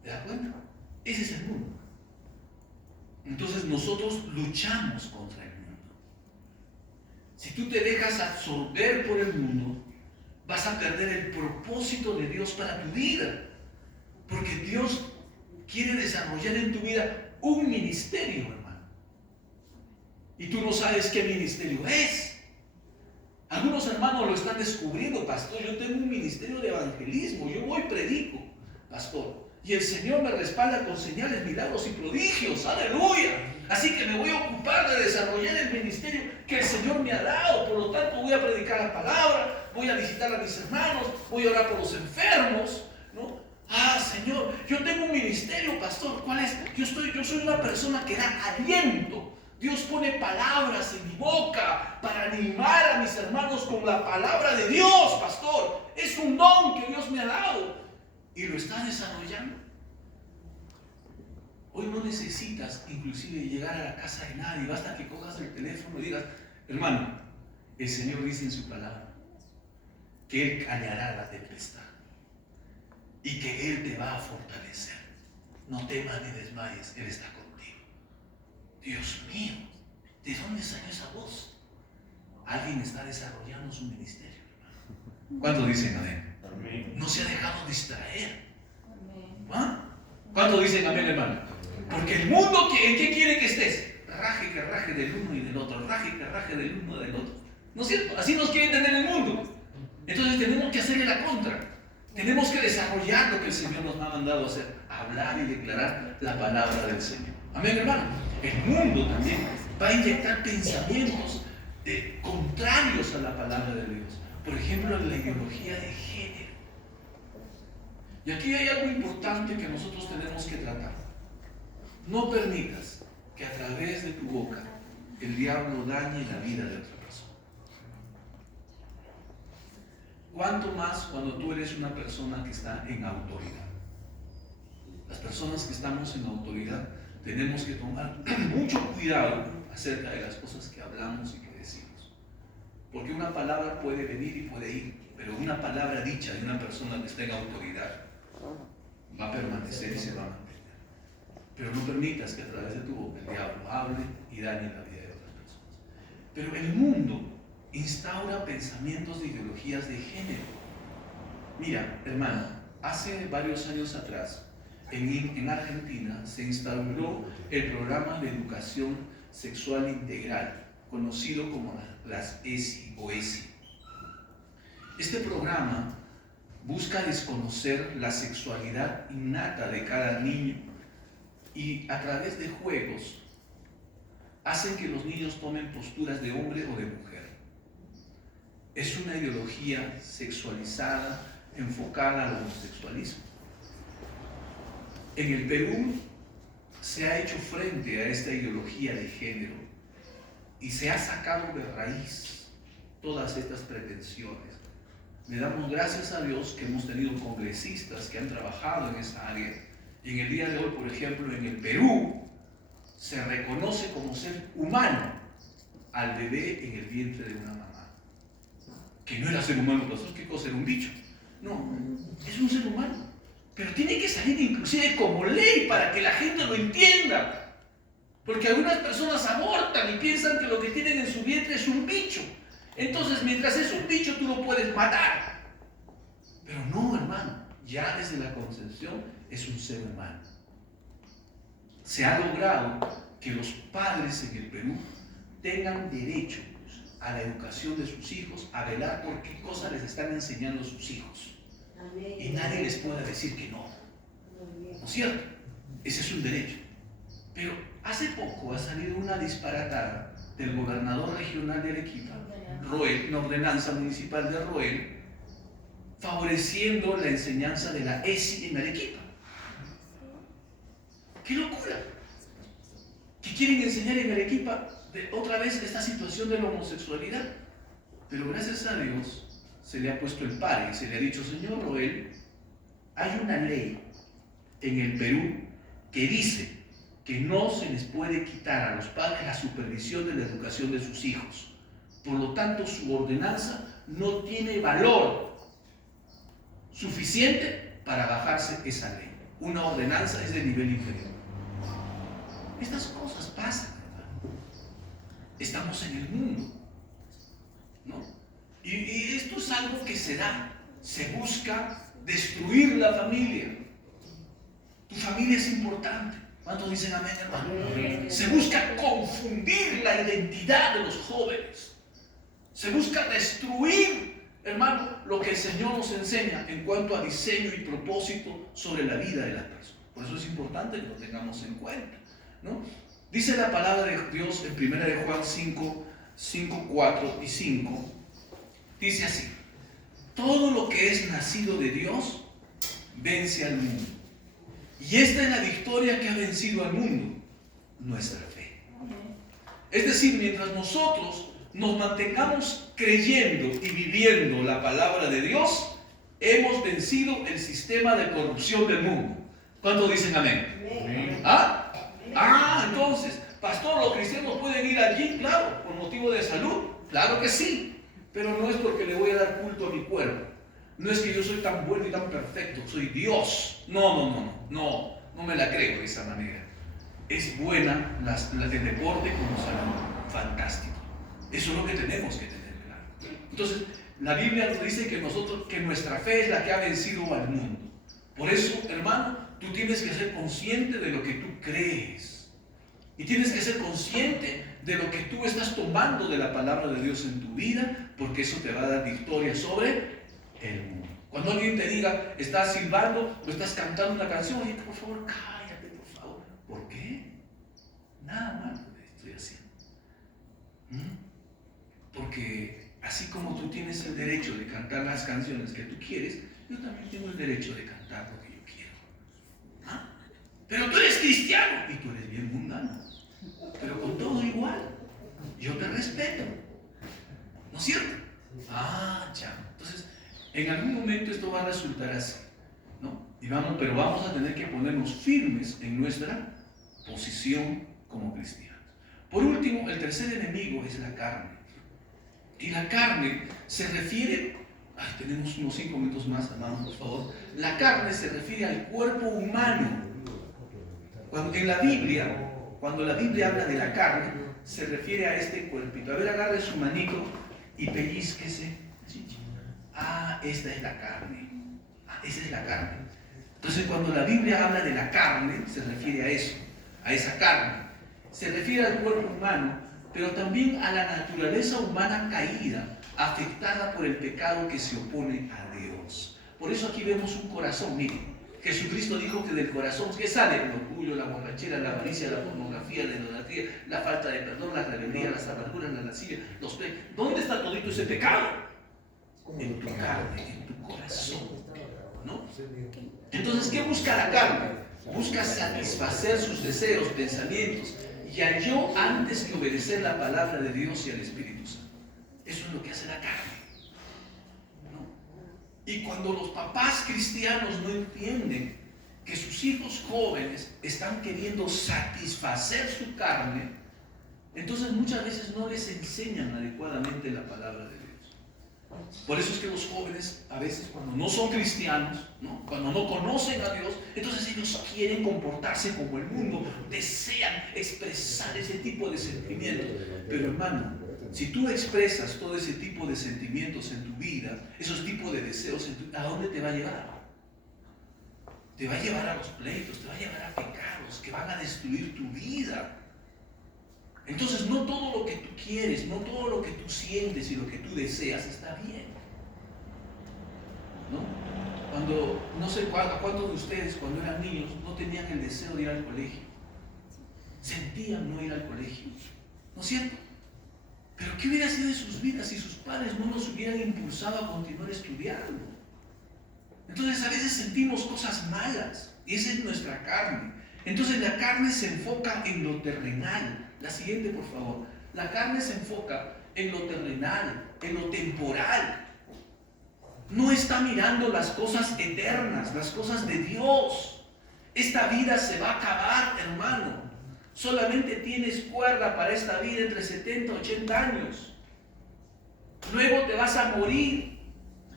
¿Te das cuenta? Ese es el mundo. Entonces nosotros luchamos contra el mundo. Si tú te dejas absorber por el mundo, vas a perder el propósito de Dios para tu vida. Porque Dios quiere desarrollar en tu vida un ministerio, hermano. Y tú no sabes qué ministerio es. Algunos hermanos lo están descubriendo, pastor. Yo tengo un ministerio de evangelismo. Yo voy y predico, pastor. Y el Señor me respalda con señales, milagros y prodigios. ¡Aleluya! Así que me voy a ocupar de desarrollar el ministerio que el Señor me ha dado. Por lo tanto, voy a predicar la palabra, voy a visitar a mis hermanos, voy a orar por los enfermos, ¿no? Ah, Señor, yo tengo un ministerio, pastor. ¿Cuál es? Yo soy una persona que da aliento. Dios pone palabras en mi boca para animar a mis hermanos con la palabra de Dios, pastor. Es un don que Dios me ha dado. Y lo está desarrollando. Hoy no necesitas inclusive llegar a la casa de nadie. Basta que cojas el teléfono y digas, hermano, el Señor dice en su palabra que Él callará la tempestad y que Él te va a fortalecer. No temas ni desmayes, Él está contigo. Dios mío, ¿de dónde salió esa voz? Alguien está desarrollando su ministerio, hermano. ¿Cuántos dicen amén? No se ha dejado distraer. ¿Ah? ¿Cuántos dicen amén, hermano? Porque el mundo, ¿en qué quiere que estés? raje que raje del uno y del otro, raje que raje del uno y del otro. ¿No es cierto? Así nos quiere tener el mundo. Entonces tenemos que hacerle la contra. Tenemos que desarrollar lo que el Señor nos ha mandado a hacer, hablar y declarar la palabra del Señor. Amén, hermano. El mundo también va a inyectar pensamientos contrarios a la palabra de Dios. Por ejemplo, la ideología de género. Y aquí hay algo importante que nosotros tenemos que tratar. No permitas que a través de tu boca el diablo dañe la vida de otra persona. ¿Cuánto más cuando tú eres una persona que está en autoridad? Las personas que estamos en autoridad tenemos que tomar mucho cuidado acerca de las cosas que hablamos y que decimos. Porque una palabra puede venir y puede ir, pero una palabra dicha de una persona que está en autoridad va a permanecer y se va a mantener. Pero no permitas que a través de tu boca el diablo hable y dañe la vida de otras personas. Pero el mundo instaura pensamientos de ideologías de género. Mira, hermano, hace varios años atrás, en Argentina se instauró el programa de educación sexual integral, conocido como las ESI o ESI. Este programa busca desconocer la sexualidad innata de cada niño y a través de juegos hacen que los niños tomen posturas de hombre o de mujer. Es una ideología sexualizada enfocada al homosexualismo. En el Perú se ha hecho frente a esta ideología de género y se ha sacado de raíz todas estas pretensiones. Le damos gracias a Dios que hemos tenido congresistas que han trabajado en esa área. Y en el día de hoy, por ejemplo, en el Perú, se reconoce como ser humano al bebé en el vientre de una mamá. Que no era ser humano, pastor, ¿qué cosa? Era un bicho. No, es un ser humano. Pero tiene que salir inclusive como ley para que la gente lo entienda. Porque algunas personas abortan y piensan que lo que tienen en su vientre es un bicho. Entonces, mientras es un bicho, tú lo puedes matar. Pero no, hermano, ya desde la concepción es un ser humano. Se ha logrado que los padres en el Perú tengan derecho a la educación de sus hijos, a velar por qué cosas les están enseñando sus hijos. Y nadie les pueda decir que no. ¿No es cierto? Ese es un derecho. Pero hace poco ha salido una disparatada del gobernador regional de Arequipa, Roel, una ordenanza municipal de Roel, favoreciendo la enseñanza de la ESI en Arequipa. ¡Qué locura! Que quieren enseñar en Arequipa otra vez esta situación de la homosexualidad. Pero gracias a Dios se le ha puesto el pare y se le ha dicho: señor Roel, hay una ley en el Perú que dice que no se les puede quitar a los padres la supervisión de la educación de sus hijos. Por lo tanto, su ordenanza no tiene valor suficiente para bajarse esa ley. Una ordenanza es de nivel inferior. Estas cosas pasan, hermano. Estamos en el mundo, ¿no? Y esto es algo que se da. Se busca destruir la familia. Tu familia es importante. ¿Cuántos dicen amén, hermano? Amén. Se busca confundir la identidad de los jóvenes. Se busca destruir, hermano, lo que el Señor nos enseña en cuanto a diseño y propósito sobre la vida de las personas. Por eso es importante que lo tengamos en cuenta, ¿no? Dice la palabra de Dios en 1 de Juan 5, 4 y 5. Dice así: todo lo que es nacido de Dios vence al mundo. Y esta es la victoria que ha vencido al mundo, nuestra fe. Es decir, mientras nosotros nos mantengamos creyendo y viviendo la palabra de Dios, hemos vencido el sistema de corrupción del mundo. ¿Cuántos dicen amén? Amén. Entonces, pastor, ¿los cristianos pueden ir allí? Claro, por motivo de salud. Claro que sí, pero no es porque le voy a dar culto a mi cuerpo. No es que yo soy tan bueno y tan perfecto, soy Dios. No me la creo de esa manera. Es buena el deporte como salud, fantástico. Eso es lo que tenemos que tener claro. Entonces, la Biblia nos dice que nuestra fe es la que ha vencido al mundo. Por eso, hermano, tú tienes que ser consciente de lo que tú crees. Y tienes que ser consciente de lo que tú estás tomando de la palabra de Dios en tu vida, porque eso te va a dar victoria sobre el mundo. Cuando alguien te diga, estás silbando o estás cantando una canción, oye, por favor, cállate, por favor. ¿Por qué? Nada malo estoy haciendo. Porque así como tú tienes el derecho de cantar las canciones que tú quieres, yo también tengo el derecho de cantar lo que yo quiero. ¿Ah? Pero tú eres cristiano y tú eres bien mundano. Pero con todo igual, yo te respeto. ¿No es cierto? Ya. Entonces, en algún momento esto va a resultar así, ¿no? Pero vamos a tener que ponernos firmes en nuestra posición como cristianos. Por último, el tercer enemigo es la carne. Y la carne se refiere, tenemos unos 5 minutos más, hermanos, por favor. La carne se refiere al cuerpo humano. En la Biblia, cuando la Biblia habla de la carne, se refiere a este cuerpito. A ver, agarre su manito y pellizquese. Esta es la carne. Esa es la carne. Entonces, cuando la Biblia habla de la carne, se refiere a eso, a esa carne. Se refiere al cuerpo humano, pero también a la naturaleza humana caída, afectada por el pecado que se opone a Dios. Por eso aquí vemos un corazón. Miren, Jesucristo dijo que del corazón, ¿qué sale? El orgullo, la borrachera, la avaricia, la pornografía, la idolatría, la falta de perdón, la rebeldía, las amarguras, la lascivia, los pecados. ¿Dónde está todito ese pecado? En tu carne, en tu corazón, ¿no? Entonces, ¿qué busca la carne? Busca satisfacer sus deseos, pensamientos, y halló antes que obedecer la palabra de Dios y al Espíritu Santo. Eso es lo que hace la carne, ¿no? Y cuando los papás cristianos no entienden que sus hijos jóvenes están queriendo satisfacer su carne, entonces muchas veces no les enseñan adecuadamente la palabra de Dios. Por eso es que los jóvenes, a veces cuando no son cristianos, ¿no? Cuando no conocen a Dios, entonces ellos quieren comportarse como el mundo, desean expresar ese tipo de sentimientos. Pero hermano, si tú expresas todo ese tipo de sentimientos en tu vida, esos tipos de deseos, ¿a dónde te va a llevar? Te va a llevar a los pleitos, te va a llevar a pecados que van a destruir tu vida. Entonces, no todo lo que tú quieres, no todo lo que tú sientes y lo que tú deseas está bien, ¿no? No sé cuántos de ustedes cuando eran niños no tenían el deseo de ir al colegio, sentían no ir al colegio, ¿no es cierto? Pero ¿qué hubiera sido de sus vidas si sus padres no los hubieran impulsado a continuar estudiando? Entonces, a veces sentimos cosas malas y esa es nuestra carne. Entonces, la carne se enfoca en lo terrenal. La siguiente, por favor. La carne se enfoca en lo terrenal, en lo temporal. No está mirando las cosas eternas, las cosas de Dios. Esta vida se va a acabar, hermano. Solamente tienes cuerda para esta vida entre 70 y 80 años. Luego te vas a morir,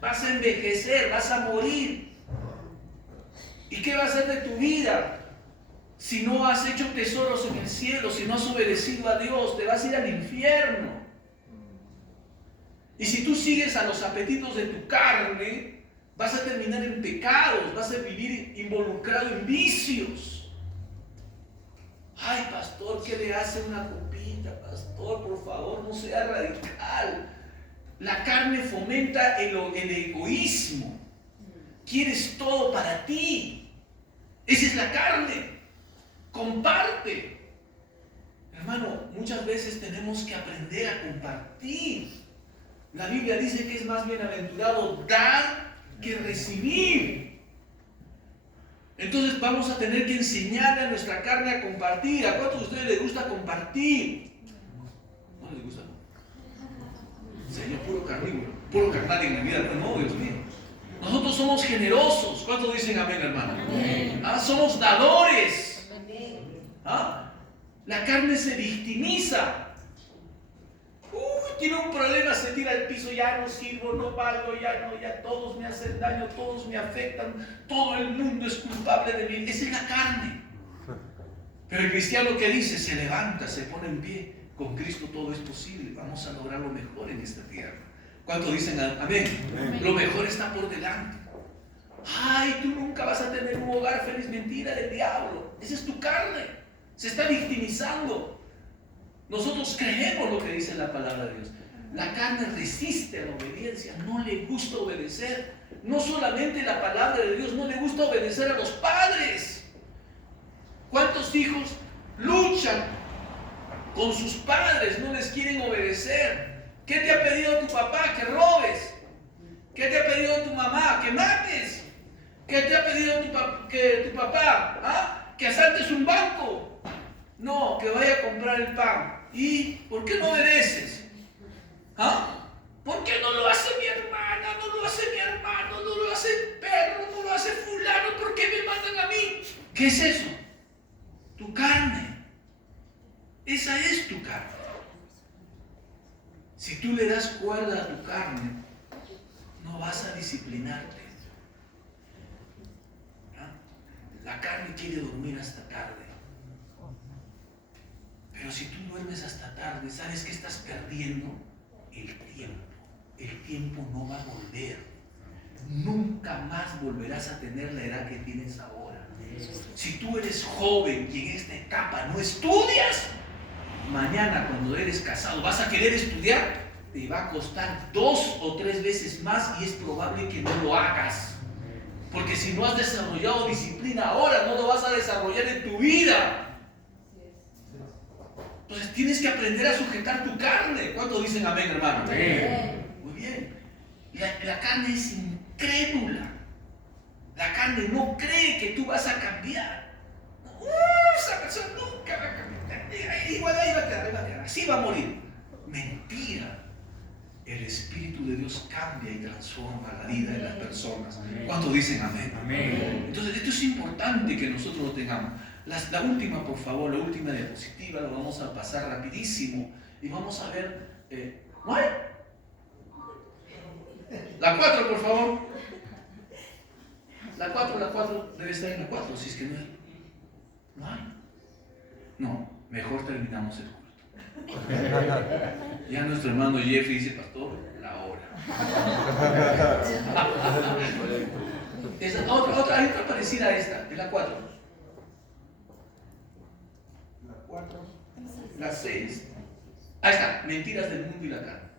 vas a envejecer, vas a morir. ¿Y qué va a hacer de tu vida? Si no has hecho tesoros en el cielo, si no has obedecido a Dios, te vas a ir al infierno. Y si tú sigues a los apetitos de tu carne, vas a terminar en pecados, vas a vivir involucrado en vicios. Ay, pastor, ¿qué le hace una copita? Pastor, por favor, no sea radical. La carne fomenta el egoísmo. Quieres todo para ti. Esa es la carne. Comparte. Hermano, muchas veces tenemos que aprender a compartir. La Biblia dice que es más bienaventurado dar que recibir. Entonces vamos a tener que enseñarle a nuestra carne a compartir. ¿A cuántos de ustedes les gusta compartir? ¿No les gusta? Señor, puro carnívoro, puro carnal en la vida. No, Dios mío. Nosotros somos generosos. ¿Cuántos dicen amén, hermano? Amén. Somos dadores. La carne se victimiza. Tiene un problema, se tira al piso, ya no sirvo, no valgo, ya todos me hacen daño, todos me afectan, todo el mundo es culpable de mí. Esa es la carne. Pero el cristiano, ¿qué dice? Se levanta, se pone en pie. Con Cristo todo es posible. Vamos a lograr lo mejor en esta tierra. ¿Cuántos dicen amén? Amén. Lo mejor está por delante. Ay, tú nunca vas a tener un hogar feliz. Mentira del diablo. Esa es tu carne. Se está victimizando. Nosotros creemos lo que dice la palabra de Dios. La carne resiste a la obediencia, no le gusta obedecer. No solamente la palabra de Dios, no le gusta obedecer a los padres. ¿Cuántos hijos luchan con sus padres? No les quieren obedecer. ¿Qué te ha pedido tu papá? Que robes. ¿Qué te ha pedido tu mamá? Que mates. ¿Qué te ha pedido tu papá? ¿Ah? Que asaltes un banco. No, que vaya a comprar el pan. ¿Y por qué no obedeces? ¿Ah? ¿Por qué no lo hace mi hermana? No lo hace mi hermano, no lo hace el perro, no lo hace fulano. ¿Por qué me mandan a mí? ¿Qué es eso? Tu carne. Esa es tu carne. Si tú le das cuerda a tu carne, no vas a disciplinarte. ¿Ah? La carne quiere dormir hasta tarde. Pero si tú duermes hasta tarde, ¿sabes qué estás perdiendo? El tiempo. El tiempo no va a volver. Nunca más volverás a tener la edad que tienes ahora. Si tú eres joven y en esta etapa no estudias, mañana cuando eres casado vas a querer estudiar, te va a costar 2 o 3 veces más y es probable que no lo hagas. Porque si no has desarrollado disciplina ahora, no lo vas a desarrollar en tu vida. Entonces tienes que aprender a sujetar tu carne. ¿Cuántos dicen amén, hermano? Amén. Muy bien. La carne es incrédula. La carne no cree que tú vas a cambiar. Esa persona nunca va a cambiar. Igual ahí va a quedar. Así va a morir. Mentira. El Espíritu de Dios cambia y transforma la vida de las personas. ¿Cuántos dicen amén? Amén. Entonces esto es importante que nosotros lo tengamos. La última, por favor, la última diapositiva, la vamos a pasar rapidísimo y vamos a ver. ¿No hay? La 4, por favor. La 4 debe estar en la 4, si es que no hay. ¿No hay? No, mejor terminamos el culto. Ya nuestro hermano Jeffrey dice, pastor, la hora. Hay otra parecida a esta, es la 4. La 6. Ahí está, mentiras del mundo y la carne.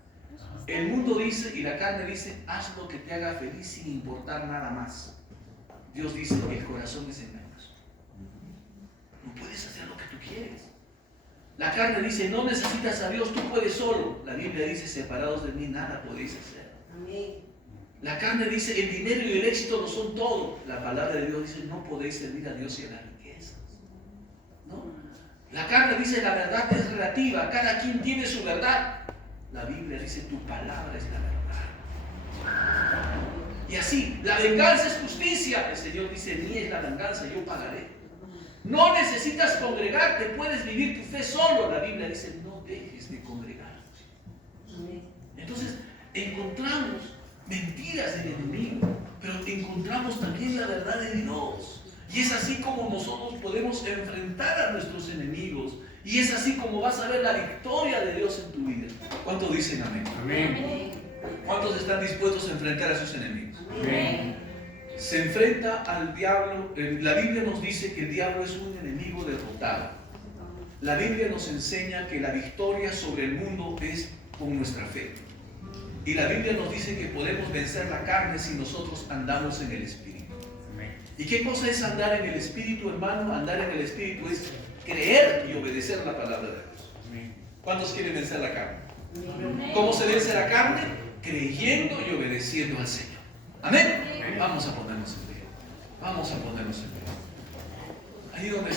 El mundo dice y la carne dice, haz lo que te haga feliz sin importar nada más. Dios dice, el corazón es engañoso. No puedes hacer lo que tú quieres. La carne dice, no necesitas a Dios, tú puedes solo. La Biblia dice, separados de mí nada podéis hacer. Amén. La carne dice, el dinero y el éxito lo son todo. La palabra de Dios dice, no podéis servir a Dios y a las riquezas. ¿No? La carne dice, la verdad es relativa, cada quien tiene su verdad. La Biblia dice, tu palabra es la verdad. Y así, la venganza es justicia. El Señor dice, mía es la venganza, yo pagaré. No necesitas congregarte, puedes vivir tu fe solo. La Biblia dice, no dejes de congregarte. Entonces, encontramos mentiras del enemigo, pero encontramos también la verdad de Dios. Y es así como nosotros podemos enfrentar a nuestros enemigos. Y es así como vas a ver la victoria de Dios en tu vida. ¿Cuántos dicen amén? Amén. ¿Cuántos están dispuestos a enfrentar a sus enemigos? Amén. Se enfrenta al diablo. La Biblia nos dice que el diablo es un enemigo derrotado. La Biblia nos enseña que la victoria sobre el mundo es con nuestra fe. Y la Biblia nos dice que podemos vencer la carne si nosotros andamos en el Espíritu. ¿Y qué cosa es andar en el Espíritu, hermano? Andar en el Espíritu es creer y obedecer la palabra de Dios. ¿Cuántos quieren vencer la carne? ¿Cómo se vence la carne? Creyendo y obedeciendo al Señor. ¿Amén? Vamos a ponernos en pie. Vamos a ponernos en pie. Ahí donde